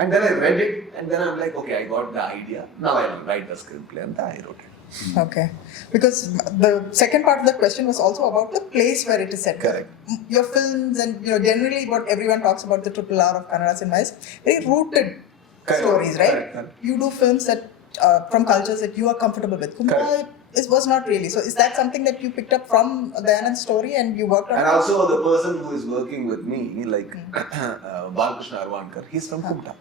And then I read it, and then I'm like, okay, I got the idea. Now I will write the screenplay, and I wrote it. Okay, because the second part of the question was also about the place where it is set. Correct. Your films and generally what everyone talks about, the triple R of Kannada cinema is very rooted stories, right? Correct. You do films that from cultures that you are comfortable with. Kumar was not really. So is that something that you picked up from Dayanand's story and you worked on? And also the person who is working with me, like Balkrishna Arvankar, he's from Kumta.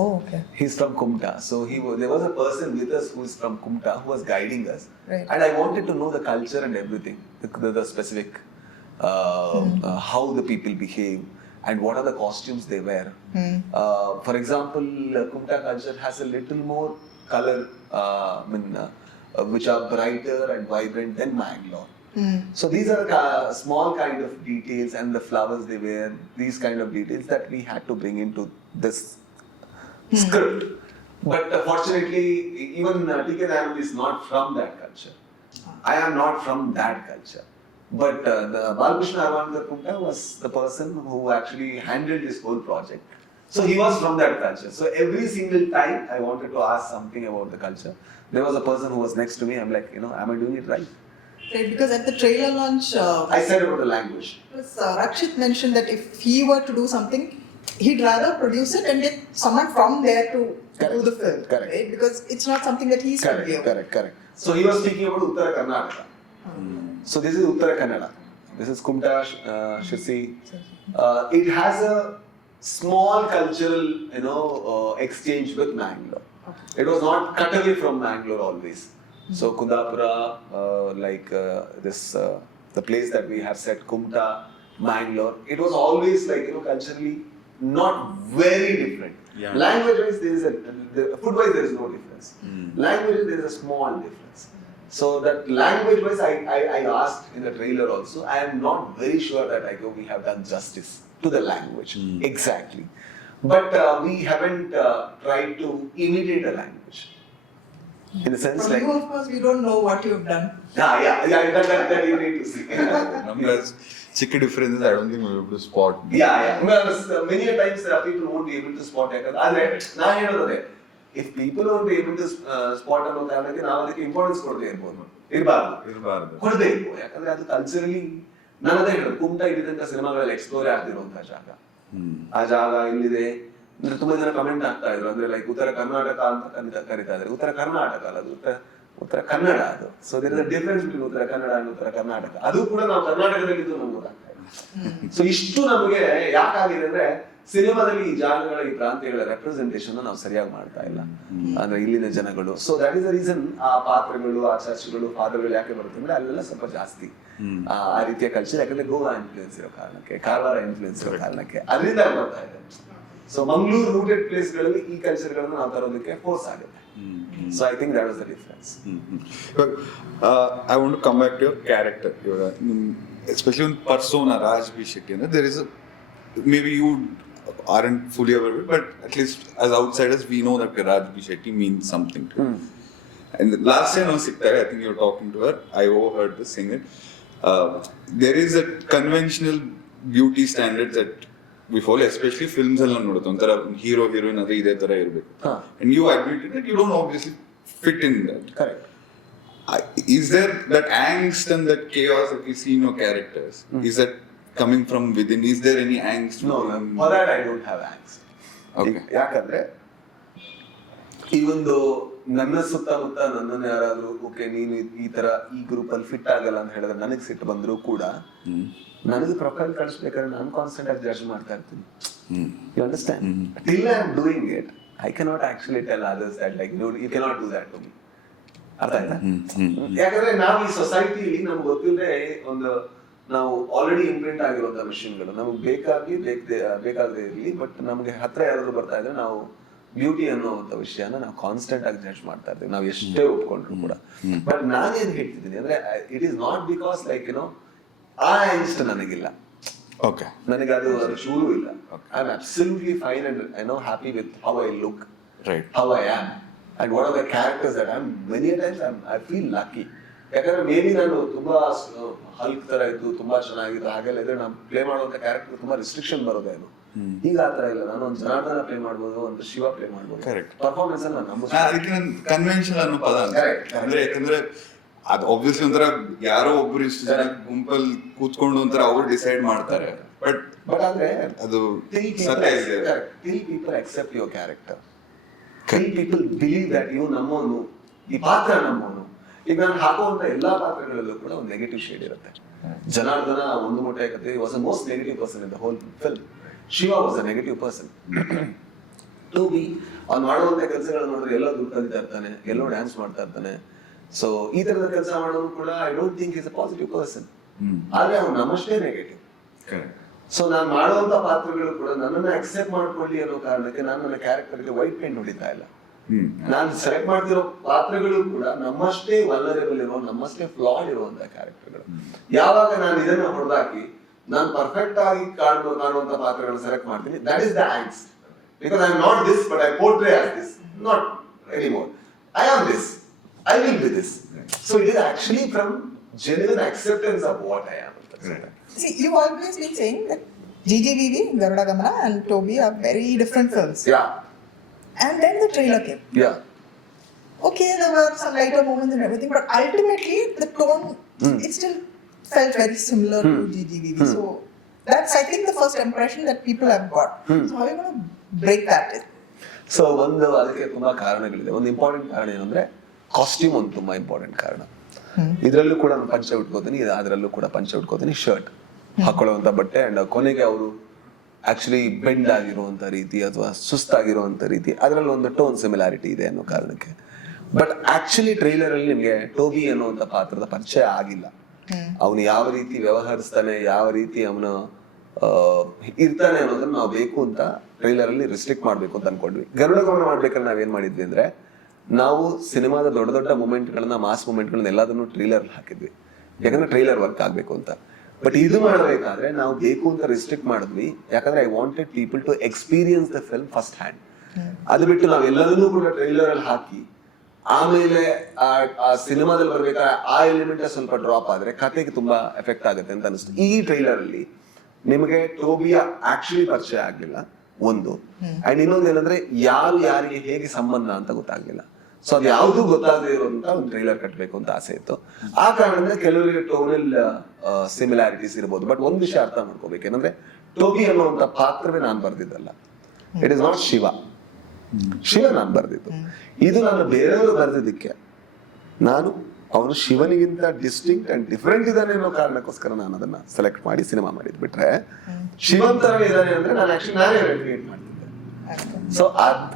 Oh, okay. He's from Kumta. So there was a person with us who is from Kumta who was guiding us. Right. And I wanted to know the culture and everything, the specific, how the people behave and what are the costumes they wear. For example, Kumta culture has a little more color, which are brighter and vibrant than Mangalore. So these are small kind of details, and the flowers they wear, these kind of details that we had to bring into this script. But fortunately, even T.K. Dayanand is not from that culture. I am not from that culture. But the Balkrishna Arvankar Kumta was the person who actually handled this whole project. So he was from that culture. So every single time I wanted to ask something about the culture, there was a person who was next to me. I'm like, am I doing it right? Right, because at the trailer launch, I said about the language. Rakshit mentioned that if he were to do something, he'd rather produce it and get someone from there to do the film. Correct. Right? Because it's not something that he's familiar with. Correct. So he was speaking about Uttara Karnataka. So this is Uttara Kannada. This is Kumta, Shirsi. It has a small cultural, exchange with Mangalore. It was not cut away from Mangalore always. So Kundapura, the place that we have set, Kumta, Mangalore, it was always culturally not very different. Yeah. Language-wise, food-wise there is no difference. Language-wise there is a small difference. So that language-wise, I asked in the trailer also, I am not very sure that we have done justice to the language exactly. But we haven't tried to imitate a language. In the sense From you, of course, we don't know what you've done. That you need to see. Numbers, chicken differences, I don't think we'll be able to spot. Many a times people won't be able to spot it. If people won't be able to spot ಅನ್ನೋ ಕಾರಣಕ್ಕೆ ನಾವು ಅದಕ್ಕೆ importance ಕೊಡದೇ ಇರಬಾರ್ದು ಕೊಡದೇ ಇರ್ಬೋದು. ಯಾಕಂದ್ರೆ ಅದು ಕಲ್ಚರಲಿ ನಾನು ಅದೇ ಹೇಳೋದು, ಕುಮಟಾ ಇದ್ದಂತ ಸಿನಿಮಾಗಳಲ್ಲಿ ಎಕ್ಸ್ಪ್ಲೋರ್ ಆಗ್ತಿರುವಂತಹ ಜಾಗ. ಆ ಜಾಗ ಇಲ್ಲಿದೆ ಅಂದ್ರೆ ತುಂಬಾ ಜನ ಕಮೆಂಟ್ ಆಗ್ತಾ ಇದ್ರು, ಅಂದ್ರೆ ಉತ್ತರ ಕರ್ನಾಟಕ ಅಂತ ಕರೀತಾ ಇದ್ದಾರೆ. ಉತ್ತರ ಕರ್ನಾಟಕ ಅಲ್ಲ, ಅದು ಉತ್ತರ ಕನ್ನಡ. ಅದು so there is a difference between Uttara Kannada and ಉತ್ತರ ಕರ್ನಾಟಕ. ಅದು ಕೂಡ ನಾವು ಕರ್ನಾಟಕದಲ್ಲಿ ಇದ್ದು ನಮ್ಗೆ ಗೊತ್ತಾಗ್ತಾ ಇದೆ. ಸೊ ಇಷ್ಟು ನಮಗೆ ಯಾಕಾಗಿದೆ ಅಂದ್ರೆ ಸಿನಿಮಾದಲ್ಲಿ ಈ ಜಾಗಗಳ, ಈ ಪ್ರಾಂತ್ಯಗಳ ರೆಪ್ರೆಸೆಂಟೇಷನ್ ನಾವು ಸರಿಯಾಗಿ ಮಾಡ್ತಾ ಇಲ್ಲ, ಅಂದ್ರೆ ಇಲ್ಲಿನ ಜನಗಳು. So that is the reason ಆ ಪಾತ್ರಗಳು, ಆ ಚರ್ಚ್ಗಳು, ಫಾದರ್ಗಳು ಯಾಕೆ ಬರುತ್ತೆ ಅಂದ್ರೆ ಅಲ್ಲೆಲ್ಲ ಸ್ವಲ್ಪ ಜಾಸ್ತಿ ಆ ರೀತಿಯ ಕಲ್ಚರ್. ಯಾಕಂದ್ರೆ ಗೋವಾ ಇನ್ಫ್ಲೂಯೆನ್ಸ್ ಇರೋ ಕಾರಣಕ್ಕೆ, ಕಾರವಾರ ಇನ್ಫ್ಲೂಯೆನ್ಸ್ ಇರೋ ಕಾರಣಕ್ಕೆ ಅದರಿಂದ ಬರ್ತಾ ಇದೆ. ಸೊ ಮಂಗಳೂರು ರೂಟೆಡ್ ಪ್ಲೇಸ್ಗಳಲ್ಲಿ ಈ ಕಲ್ಚರ್ಗಳನ್ನು ನಾವು ತರೋದಕ್ಕೆ ಫೋರ್ಸ್ ಆಗುತ್ತೆ. So I think that was the difference. But I want to come back to your character, especially in persona Raj B Shetty. There is maybe you aren't fully aware of it, but at least as outsiders we know that Raj B Shetty means something to you. And last time I was there, I think you were talking to her, I overheard this saying that there is a conventional beauty standards that we follow, especially films alla noduತ್ತೆ ಒಂಥರ hero heroine ಅಂದ್ರೆ ಇದೇ ತರ ಇರಬೇಕು. And you admitted that you don't obviously fit in that. Correct. Is there that angst and that chaos that we see in your characters? Is that coming from within? Is there any angst? No, for that I don't have angst. Okay. ಯಾಕಂದ್ರೆ even though ನನ್ನ ಸುತ್ತಮುತ್ತ ನನ್ನನ್ನು ಯಾರಾದ್ರೂ okay ನೀನು ಈ ತರ ಈ group ಅಲ್ಲಿ ಫಿಟ್ ಆಗಲ್ಲ ಅಂತ ಹೇಳಿದ್ರೆ ನನಗೆ ಸಿಟ್ಟು ಬಂದ್ರು ಕೂಡ ನನಗೆ ಪ್ರೊಫೈಲ್ ಕಳಿಸ್ಬೇಕಾದ್ರೆ ನಾನು ಕಾನ್ಸ್ಟೆಂಟ್ ಆಗಿ ಜಡ್ಜ್ ಮಾಡ್ತಾ ಇರ್ತೀನಿ. You understand? Till I am doing it I cannot actually tell others that you cannot do that to me. ಅರ್ಥ ಆಯ್ತಾ? ಯಾಕಂದ್ರೆ ನಾವು ಈ ಸೊಸೈಟಿಲಿ ನಮ್ಗೆ ಗೊತ್ತಿಲ್ಲದೆ ನಾವು ಆಲ್ರೆಡಿ ಇಂಪ್ರಿಂಟ್ ಆಗಿರುವಂತಹ ಮಿಷನ್ಗಳು ನಮಗೆ ಬೇಕಾಗದೇ ಇರಲಿ, ಬಟ್ ನಮಗೆ ಹತ್ರ ಯಾರಾದ್ರೂ ಬರ್ತಾ ಇದ್ರೆ ನಾವು ಬ್ಯೂಟಿ ಅನ್ನುವಂಥ ವಿಷಯನ ನಾವು ಕಾನ್ಸ್ಟೆಂಟ್ ಆಗಿ ಜಡ್ಜ್ ಮಾಡ್ತಾ ಇರ್ತೀವಿ, ನಾವು ಎಷ್ಟೇ ಒಪ್ಕೊಂಡ್ರು ಕೂಡ. ಬಟ್ ನಾನೇನ್ ಹೇಳ್ತಿದ್ದೀನಿ ಅಂದ್ರೆ ಇಟ್ ಈಸ್ ನಾಟ್ ಬಿಕಾಸ್ ಆ angst ನನಗಿಲ್ಲ. Okay. ನನಗೆ ಅದು ಶೂರು ಇಲ್ಲ. I am absolutely fine and happy with how I look, how I am and what are the characters that many times I feel lucky. ಯಾಕಂದ್ರೆ maybe ನಾನು ತುಂಬಾ Hulk ತರ ಇದ್ದು ತುಂಬಾ ಚೆನ್ನಾಗಿದ್ದು ಹಾಗೆಲ್ಲ ಇದ್ರೆ ನಾನು ಪ್ಲೇ ಮಾಡುವಂತ ಕ್ಯಾರೆಕ್ಟರ್ ತುಂಬಾ ರಿಸ್ಟ್ರಿಕ್ಷನ್ ಬರೋದೇನು. ಈಗ ಆತರ ಇಲ್ಲ, ನಾನು ಒಂದು ಜನಾರ್ದನ ಪ್ಲೇ ಮಾಡ್ಬೋದು, ಒಂದು ಶಿವ ಪ್ಲೇ ಮಾಡ್ಬೋದು. ಪರ್ಫಾರ್ಮೆನ್ಸ್ ಅಲ್ಲಿ ನಾನು ಕನ್ವೆನ್ಷನ್ ಅನ್ನೋ ಪದ ಅಂದ್ರೆ ಯಾಕಂದ್ರೆ ಅದು ಆಬ್ವಿಯಸ್ಲಿ ಒಂಥರ ಯಾರೋ ಒಬ್ರು ಇಷ್ಟು ಜನ ಗುಂಪಲ್ಲಿ ಕೂತ್ಕೊಂಡು ಒಂಥರ ಅವ್ರು ಡಿಸೈಡ್ ಮಾಡ್ತಾರೆ. ಬಟ್ ಅಂದ್ರೆ ಅದು till people accept your character, till people believe that you ನಮ್ಮವನು, ಈ ಪಾತ್ರ ನಮ್ಮವನು. ಈಗ ನಾನು ಹಾಕುವಂತ ಎಲ್ಲಾ ಪಾತ್ರಗಳಲ್ಲೂ ಕೂಡ ಒಂದು ನೆಗೆಟಿವ್ ಶೇಡ್ ಇರುತ್ತೆ. ಜನಾರ್ದನ ಒಂದು ಮೊಟ್ಟೆ ಕತೆ was the most negative person in the whole film. Shiva was a negative person. ಟೋಬಿ ಅವ್ನು ಮಾಡುವಂತ ಕೆಲಸಗಳನ್ನ ನೋಡಿದ್ರೆ ಎಲ್ಲೋ ದುಡ್ಡು ಕಲಿತಾ ಇರ್ತಾನೆ, ಎಲ್ಲೋ ಡ್ಯಾನ್ಸ್ ಮಾಡ್ತಾ ಇರ್ತಾನೆ. ಸೊ ಈ ತರದ ಕೆಲಸ ಮಾಡೋದು ಕೂಡ I don't think is a positive person. ಆದ್ರೆ ಅವ್ನು ನಮ್ಮಷ್ಟೇ ನೆಗೆಟಿವ್. ಸೊ ನಾನು ಮಾಡುವಂತ ಪಾತ್ರಗಳು ಕೂಡ ನನ್ನನ್ನ ಅಕ್ಸೆಪ್ಟ್ ಮಾಡ್ಕೊಳ್ಳಿ ಅನ್ನೋ ಕಾರಣಕ್ಕೆ ನಾನು ನನ್ನ ಕ್ಯಾರೆಕ್ಟರ್ಗೆ ವೈಟ್ ಪೇಂಟ್ ಹೊಡಿತಾ ಇಲ್ಲ. ನಾನು ಸೆಲೆಕ್ಟ್ ಮಾಡ್ತಿರೋ ಪಾತ್ರಗಳು ಕೂಡ ನಮ್ಮಷ್ಟೇ ವಲ್ನರೇಬಲ್ ಇರೋ, ನಮ್ಮಷ್ಟೇ ಫ್ಲಾಡ್ ಇರುವಂತಹ ಕ್ಯಾರೆಕ್ಟರ್ಗಳು. ಯಾವಾಗ ನಾನು ಇದನ್ನ ಹೊಡೆದಾಕಿ ನಾನು ಪರ್ಫೆಕ್ಟ್ ಆಗಿ ಕಾಣುವಂತ ಪಾತ್ರಗಳನ್ನ ಸೆಲೆಕ್ಟ್ ಮಾಡ್ತೀನಿ, that is the angst. Because I am not this but I portray as this, not anymore. I am this, I will be this. So it is actually from genuine acceptance of what I am. See, you've always been saying that GGVV, Garuda Gamana and Toby are very different films. Yeah. And then the trailer came. Yeah. Okay, there were some lighter moments and everything, but ultimately the tone it still felt very similar to GGVV. So that's, I think, the first impression that people have got. So how are you going to break that? So ಒಂದು ಅದಕ್ಕೆ ತುಂಬಾ ಕಾರಣಗಳಿದೆ. ಒಂದು important ಕಾರಣ ಏನಂದ್ರೆ costume ಒಂದು ತುಂಬಾ important ಕಾರಣ. ಇದರಲ್ಲೂ ಕೂಡ ನಾನು ಪಂಚೆ ಉಟ್ಕೋತೀನಿ, ಅದರಲ್ಲೂ ಕೂಡ ಪಂಚೆ ಉಟ್ಕೋತೀನಿ, ಶರ್ಟ್ ಹಾಕೊಳ್ಳುವಂತ ಬಟ್ಟೆ. ಅಂಡ್ ಕೊನೆಗೆ ಅವರು ಆಕ್ಚುಲಿ ಬೆಂಡ್ ಆಗಿರುವಂತ ರೀತಿ ಅಥವಾ ಸುಸ್ತಾಗಿರುವಂತ ರೀತಿ, ಅದರಲ್ಲಿ ಒಂದು ಟೋನ್ ಸಿಮಿಲಾರಿಟಿ ಇದೆ ಅನ್ನೋ ಕಾರಣಕ್ಕೆ. ಬಟ್ ಆಕ್ಚುಲಿ ಟ್ರೈಲರ್ ಅಲ್ಲಿ ನಿಮ್ಗೆ ಟೋಬಿ ಅನ್ನುವಂತ ಪಾತ್ರದ ಪರಿಚಯ ಆಗಿಲ್ಲ. ಅವನು ಯಾವ ರೀತಿ ವ್ಯವಹರಿಸ್ತಾನೆ, ಯಾವ ರೀತಿ ಅವನು ಇರ್ತಾನೆ ಅನ್ನೋದನ್ನ ನಾವು ಬೇಕು ಅಂತ ಟ್ರೈಲರ್ ಅಲ್ಲಿ ರಿಸ್ಟ್ರಿಕ್ಟ್ ಮಾಡ್ಬೇಕು ಅಂತ ಅನ್ಕೊಂಡ್ವಿ. ಗರುಡ ಗಮನ ಮಾಡ್ಬೇಕಾದ್ರೆ ನಾವೇನ್ ಮಾಡಿದ್ವಿ ಅಂದ್ರೆ, ನಾವು ಸಿನಿಮಾದ ದೊಡ್ಡ ದೊಡ್ಡ ಮೂಮೆಂಟ್ಗಳನ್ನ, ಮಾಸ್ ಮೂಮೆಂಟ್ಗಳನ್ನ ಎಲ್ಲದನ್ನು ಟ್ರೈಲರ್ ಹಾಕಿದ್ವಿ, ಯಾಕಂದ್ರೆ ಟ್ರೈಲರ್ ವರ್ಕ್ ಆಗ್ಬೇಕು ಅಂತ. ಬಟ್ ಇದು ಮಾಡಬೇಕಾದ್ರೆ ನಾವು ಬೇಕು ಅಂತ ರಿಸ್ಟ್ರಿಕ್ಟ್ ಮಾಡಿದ್ವಿ, ಯಾಕಂದ್ರೆ I wanted people to experience the film first hand. ಅದು ಬಿಟ್ಟು ನಾವು ಎಲ್ಲದನ್ನೂ ಕೂಡ ಟ್ರೈಲರ್ ಅಲ್ಲಿ ಹಾಕಿ ಆಮೇಲೆ ಆ ಸಿನಿಮಾದಲ್ಲಿ ಬರ್ಬೇಕಾದ್ರೆ ಆ ಎಲಿಮೆಂಟ್ ಸ್ವಲ್ಪ ಡ್ರಾಪ್ ಆದ್ರೆ ಕತೆಗೆ ತುಂಬಾ ಎಫೆಕ್ಟ್ ಆಗುತ್ತೆ ಅಂತ ಅನಿಸ್ತು. ಈ ಟ್ರೈಲರ್ ಅಲ್ಲಿ ನಿಮಗೆ ಟೋಬಿಯ ಆಕ್ಚುಲಿ ಪರಿಚಯ ಆಗ್ಲಿಲ್ಲ ಒಂದು, ಅಂಡ್ ಇನ್ನೊಂದು ಏನಂದ್ರೆ ಯಾರು ಯಾರಿಗೆ ಹೇಗೆ ಸಂಬಂಧ ಅಂತ ಗೊತ್ತಾಗ್ಲಿಲ್ಲ. ಸೊ ಅದು ಯಾವ್ದು ಗೊತ್ತಾಗದೇ ಇರುವಂತ ಒಂದು ಟ್ರೈಲರ್ ಕಟ್ಟಬೇಕು ಅಂತ ಆಸೆ ಇತ್ತು. ಆ ಕಾರಣದಿಂದ ಕೆಲವರಿಗೆ ಟೋನಲ್ ಸಿಮಿಲಾರಿಟೀಸ್ ಇರ್ಬೋದು. ಬಟ್ ಒಂದು ವಿಷಯ ಅರ್ಥ ಮಾಡ್ಕೋಬೇಕು, ಏನಂದ್ರೆ ಟೋಬಿ ಅನ್ನುವಂತ ಪಾತ್ರವೇ ನಾನು ಬರ್ದಿದ್ದಲ್ಲ. ಇಟ್ ಇಸ್ ನಾಟ್ ಶಿವ ನಾನು ಬರ್ದಿದ್ದು. ಇದು ನಾನು ಬೇರೆಯವರು ಬರ್ದಿದ್ದಕ್ಕೆ ನಾನು ಅವನು ಶಿವನಿಗಿಂತ ಡಿಸ್ಟಿಂಕ್ಟ್ ಅಂಡ್ ಡಿಫರೆಂಟ್ ಇದ್ದಾನೆ ಅನ್ನೋ ಕಾರಣಕ್ಕೋಸ್ಕರ ನಾನು ಅದನ್ನ ಸೆಲೆಕ್ಟ್ ಮಾಡಿ ಸಿನಿಮಾ ಮಾಡಿದ್. ಬಿಟ್ರೆ ಶಿವನ್ ತರ ಇದ್ದಾನೆ ಅಂದ್ರೆ ನಾನು ಆಕ್ಚುಲಿ ನಾನೇ ಕ್ರಿಯೇಟ್ ಮಾಡ್ತಿದ್ದೆ. ಸೊ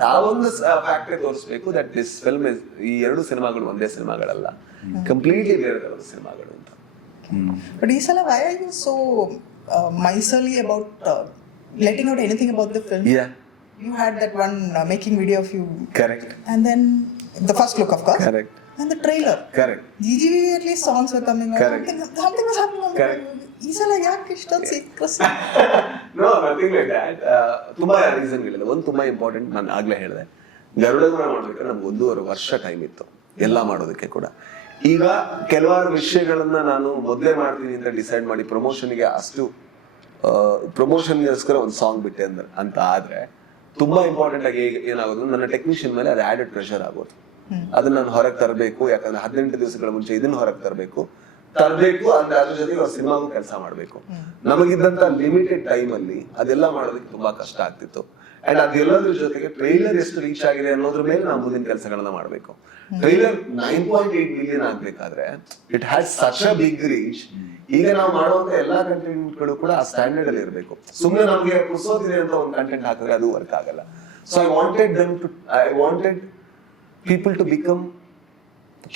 ಆ ಒಂದು ಫ್ಯಾಕ್ಟರ್ ತೋರಿಸ್ಬೇಕು ದಟ್ ದಿಸ್ ಫಿಲ್ಮ್ ಇಸ್, ಈ ಎರಡು ಸಿನಿಮಾಗಳು ಒಂದೇ ಸಿನಿಮಾಗಳಲ್ಲ, ಕಂಪ್ಲೀಟ್ಲಿ ಬೇರೆ ತರದ ಸಿನಿಮಾಗಳು ಅಂತ. But Isala, why are you so miserly about letting out anything about the film? Yeah. You had that one making video of you. Correct. And then the first look, of course. Correct. And the trailer. Correct. GGVV at least songs were coming out. Correct. Something was happening. Correct. Isala, ಯಾಕೆ ಇಷ್ಟೊಂದು secrecy? No, nothing like that. ತುಂಬಾ ರೀಸನ್ಗಳಿಲ್ಲ. ಒಂದು ತುಂಬಾ important, ನಾನು ಆಗ್ಲೇ ಹೇಳಿದೆ, ಗರುಡಗಮನ ಮಾಡ್ಬೇಕಾದ್ರೆ ನಮ್ಗೆ 1.5 ವರ್ಷ ಟೈಮ್ ಇತ್ತು ಎಲ್ಲ ಮಾಡೋದಕ್ಕೆ ಕೂಡ. ಈಗ ಕೆಲವಾರು ವಿಷಯಗಳನ್ನ ನಾನು ಮೊದಲೇ ಮಾಡ್ತೀನಿ ಅಂತ ಡಿಸೈಡ್ ಮಾಡಿ ಪ್ರಮೋಷನ್ಗೆ ಅಷ್ಟು ಪ್ರಮೋಷನ್ಗೋಸ್ಕರ ಒಂದು ಸಾಂಗ್ ಬಿಟ್ಟೆ ಅಂತ ಆದ್ರೆ ತುಂಬಾ ಇಂಪಾರ್ಟೆಂಟ್ ಆಗಿ ಏನಾಗೋದು, ನನ್ನ ಟೆಕ್ನಿಷಿಯನ್ ಮೇಲೆ ಅದು ಆಡೆಡ್ ಪ್ರೆಷರ್ ಆಗೋದು. ಅದನ್ನ ನಾನು ಹೊರಗೆ ತರಬೇಕು, ಯಾಕಂದ್ರೆ 18 ದಿವಸಗಳ ಮುಂಚೆ ಇದನ್ನ ಹೊರಗೆ ತರಬೇಕು ಅಂದ್ರೆ ಅದ್ರ ಜೊತೆಗೆ ಅವ್ರ ಸಿನಿಮಾಗೂ ಕೆಲಸ ಮಾಡ್ಬೇಕು. ನಮಗಿದ್ದಂತ ಲಿಮಿಟೆಡ್ ಟೈಮ್ ಅಲ್ಲಿ ಅದೆಲ್ಲ ಮಾಡೋದಕ್ಕೆ ತುಂಬಾ ಕಷ್ಟ ಆಗ್ತಿತ್ತು. ಅಂಡ್ ಅದೆಲ್ಲದ್ರ ಜೊತೆಗೆ ಟ್ರೈಲರ್ ಎಷ್ಟು ರೀಚ್ ಆಗಿದೆ ಅನ್ನೋದ್ರ ಮೇಲೆ ನಾವು ಮುಂದಿನ ಕೆಲಸಗಳನ್ನ ಮಾಡ್ಬೇಕು. ಟ್ರೈಲರ್ 9.8 ಮಿಲಿಯನ್ ಆಗ್ಬೇಕಾದ್ರೆ it has such a big reach. ಈಗ ನಾವು ಮಾಡುವಂತ ಎಲ್ಲಾ ಕಂಟೆಂಟ್ಗಳು ಕೂಡ ಆ ಸ್ಟ್ಯಾಂಡರ್ಡ್ ಅಲ್ಲಿ ಇರಬೇಕು. ಸುಮ್ಮನೆ ನಮ್ಗೆ ಪುರ್ಸೋತಿದೆ ಅಂತ ಒಂದು ಕಂಟೆಂಟ್ ಹಾಕಿದ್ರೆ ಅದು ವರ್ಕ್ ಆಗಲ್ಲ. So I wanted people to become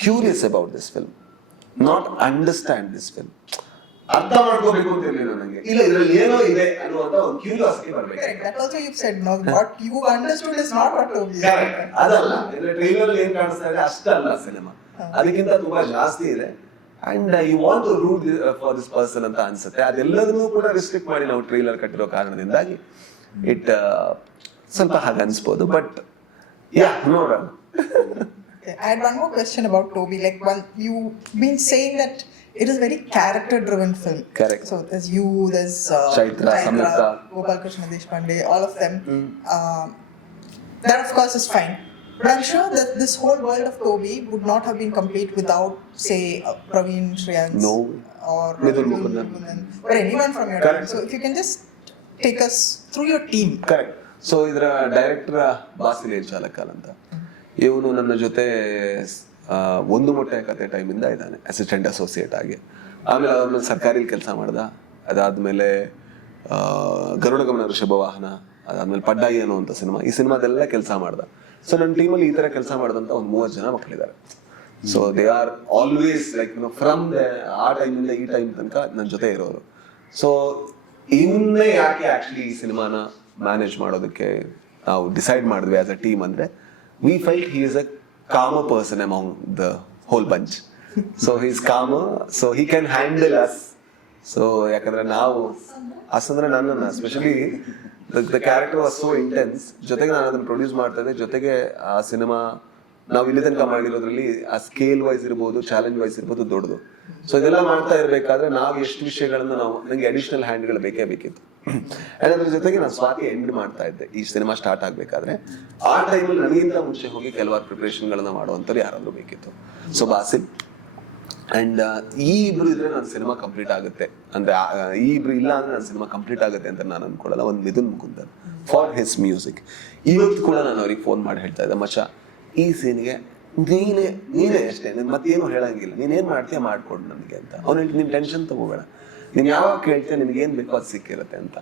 curious about this film, not understand this film. ಅರ್ಥ ಮಾಡ್ಕೋಬೇಕು ಅಂತ ಇರಲಿಲ್ಲ ನನಗೆ. ಇಲ್ಲ ಇದರಲ್ಲಿ ಏನೋ ಇದೆ ಅನ್ನುವಂತ ಒಂದು ಕ್ಯೂರಿಯಾಸಿಟಿ ಬರಬೇಕು. Correct. That also you've said, no, what you understood is not what Toby. Correct. ಅದಲ್ಲ, ಅಂದ್ರೆ ಟ್ರೈಲರ್ ಏನ್ ಕಾಣಿಸ್ತಾ ಇದೆ ಅಷ್ಟಲ್ಲ ಸಿನಿಮಾ, ಅದಕ್ಕಿಂತ ತುಂಬಾ ಜಾಸ್ತಿ ಇದೆ. And you want to root for this person ಅಂತ ಅನ್ಸುತ್ತೆ. ಅದೆಲ್ಲದನ್ನೂ ಕೂಡ ರಿಸ್ಟ್ರಿಕ್ಟ್ ಮಾಡಿ ನಾವು ಟ್ರೈಲರ್ ಕಟ್ಟಿರೋ ಕಾರಣದಿಂದಾಗಿ ಇಟ್ ಸ್ವಲ್ಪ ಹಾಗೆ ಅನ್ಸ್ಬೋದು. ಬಟ್ ಯಾ, ನೋಡೋಣ. Okay. I had one more question about Toby. Like, you've been saying that it is a very character-driven film. Correct. So there's you, there's Chaithra, Samyukta, Gopal Krishna Deshpande, all of them. That of course is fine. But I'm sure that this whole world of Toby would not have been complete without, say, Praveen Shreyans. No. Or Midhun Mukundan. or anyone from your team. So if you can just take us through your team. Correct. So ಇದರ director ಬಾಸಿಲೆ ಚಾಲಕಲ್ ಅಂತ, ಇವನು ನನ್ನ ಜೊತೆ ಒಂದು ಮೊಟ್ಟೆ ಕತೆ ಟೈಮಿಂದ ಇದ್ದಾನೆ assistant associate ಆಗಿ. ಆಮೇಲೆ ಅವ್ರನ್ನ ಸರ್ಕಾರಿ ಕೆಲಸ ಮಾಡ್ದ. ಅದಾದ್ಮೇಲೆ ಗರುಡ ಗಮನ ಋಷಭ ವಾಹನ, ಅದಾದ್ಮೇಲೆ ಪಡ್ಡಾಯಿ ಅನ್ನುವಂಥ ಸಿನಿಮಾ, ಈ ಸಿನಿಮಾದೆಲ್ಲ ಕೆಲಸ ಮಾಡ್ದ. ಸೊ ನನ್ನ ಟೀಮಲ್ಲಿ ಈ ತರ ಕೆಲಸ ಮಾಡಿದಂತ ಒಂದು 30 ಜನ ಮಕ್ಕಳಿದ್ದಾರೆ. So they are always like from ಆ ಟೈಮಿಂದ ಈ ಟೈಮ್ ತನಕ ನನ್ನ ಜೊತೆ ಇರೋರು. ಸೊ ಇನ್ನೇ ಯಾಕೆ ಆಕ್ಚುಲಿ ಈ ಸಿನಿಮಾನ ಮ್ಯಾನೇಜ್ ಮಾಡೋದಕ್ಕೆ ನಾವು ಡಿಸೈಡ್ ಮಾಡಿದ್ವಿ ಆಸ್ ಅ ಟೀಮ್ ಅಂದ್ರೆ, we felt he is a calmer person among the whole bunch. So he is calmer, so he can handle us. So ಯಾಕಂದ್ರೆ ನಾವು ಅಸಂದ್ರೆ ನನ್ನನ್ನು especially the character was so intense. ಜೊತೆಗೆ ನಾನು ಅದನ್ನು produce ಮಾಡ್ತಾ ಇದ್ದೆ, ಜೊತೆಗೆ ಆ ಸಿನಿಮಾ ನಾವು ಇಲ್ಲಿ ತನಕ ಮಾಡಿರೋದ್ರಲ್ಲಿ ಆ ಸ್ಕೇಲ್ ವೈಸ್ ಇರ್ಬೋದು, ಚಾಲೆಂಜ್ ವೈಸ್ ಇರ್ಬೋದು ದೊಡ್ಡದು. ಸೊ ಇದೆಲ್ಲ ಮಾಡ್ತಾ ಇರ್ಬೇಕಾದ್ರೆ ನಾವು ಎಷ್ಟು ವಿಷಯಗಳನ್ನ ನಂಗೆ ಅಡಿಷನಲ್ ಹ್ಯಾಂಡ್ಗಳು ಬೇಕೇ ಬೇಕಿತ್ತು. ಅಂಡ್ ಅದ್ರ ಜೊತೆಗೆ ನಾನು ಸ್ವಾತಿ ಎಂಡ್ ಮಾಡ್ತಾ ಇದ್ದೆ ಈ ಸಿನಿಮಾ ಸ್ಟಾರ್ಟ್ ಆಗ್ಬೇಕಾದ್ರೆ. ಆ ಟೈಮಲ್ಲಿ ನನಗಿಂತ ಮುಂಚೆ ಹೋಗಿ ಕೆಲವಾರು ಪ್ರಿಪರೇಷನ್ಗಳನ್ನ ಮಾಡುವಂಥವ್ರು ಯಾರಾದ್ರೂ ಬೇಕಿತ್ತು. ಸೊ ಬಾಸಿಲ್ ಅಂಡ್ ಈ ಇಬ್ರು ಇದ್ರೆ ನನ್ನ ಸಿನಿಮಾ ಕಂಪ್ಲೀಟ್ ಆಗುತ್ತೆ ಅಂದ್ರೆ ಈ ಇಬ್ರು ಇಲ್ಲ ಅಂದ್ರೆ ನನ್ನ ಸಿನಿಮಾ ಕಂಪ್ಲೀಟ್ ಆಗುತ್ತೆ ಅಂತ ನಾನು ಅನ್ಕೊಳ್ಳಲ್ಲ. ಒಂದು Mithun Mukundan for his music. ಇವತ್ತು ಕೂಡ ನಾನು ಅವ್ರಿಗೆ ಫೋನ್ ಮಾಡಿ ಹೇಳ್ತಾ ಇದ್ದೆ, ಮಚ್ಚ ಈ ಸೀನ್ಗೆ ನೀನೇ ಅಷ್ಟೇ, ಮತ್ತೇನು ಹೇಳಂಗಿಲ್ಲ, ನೀನೇನ್ ಮಾಡ್ತೀಯ ಮಾಡ್ಕೊಡು ನನಗೆ ಅಂತ. ಅವ್ನು ಹೇಳ್ತೀನಿ, ನೀನ್ ಟೆನ್ಷನ್ ತಗೋಬೇಡ, ನೀನ್ ಯಾವಾಗ ಕೇಳ್ತೀಯ ನಿನ್ಗೆ ಏನ್ ಬೇಕೋ ಅದು ಸಿಕ್ಕಿರುತ್ತೆ ಅಂತ.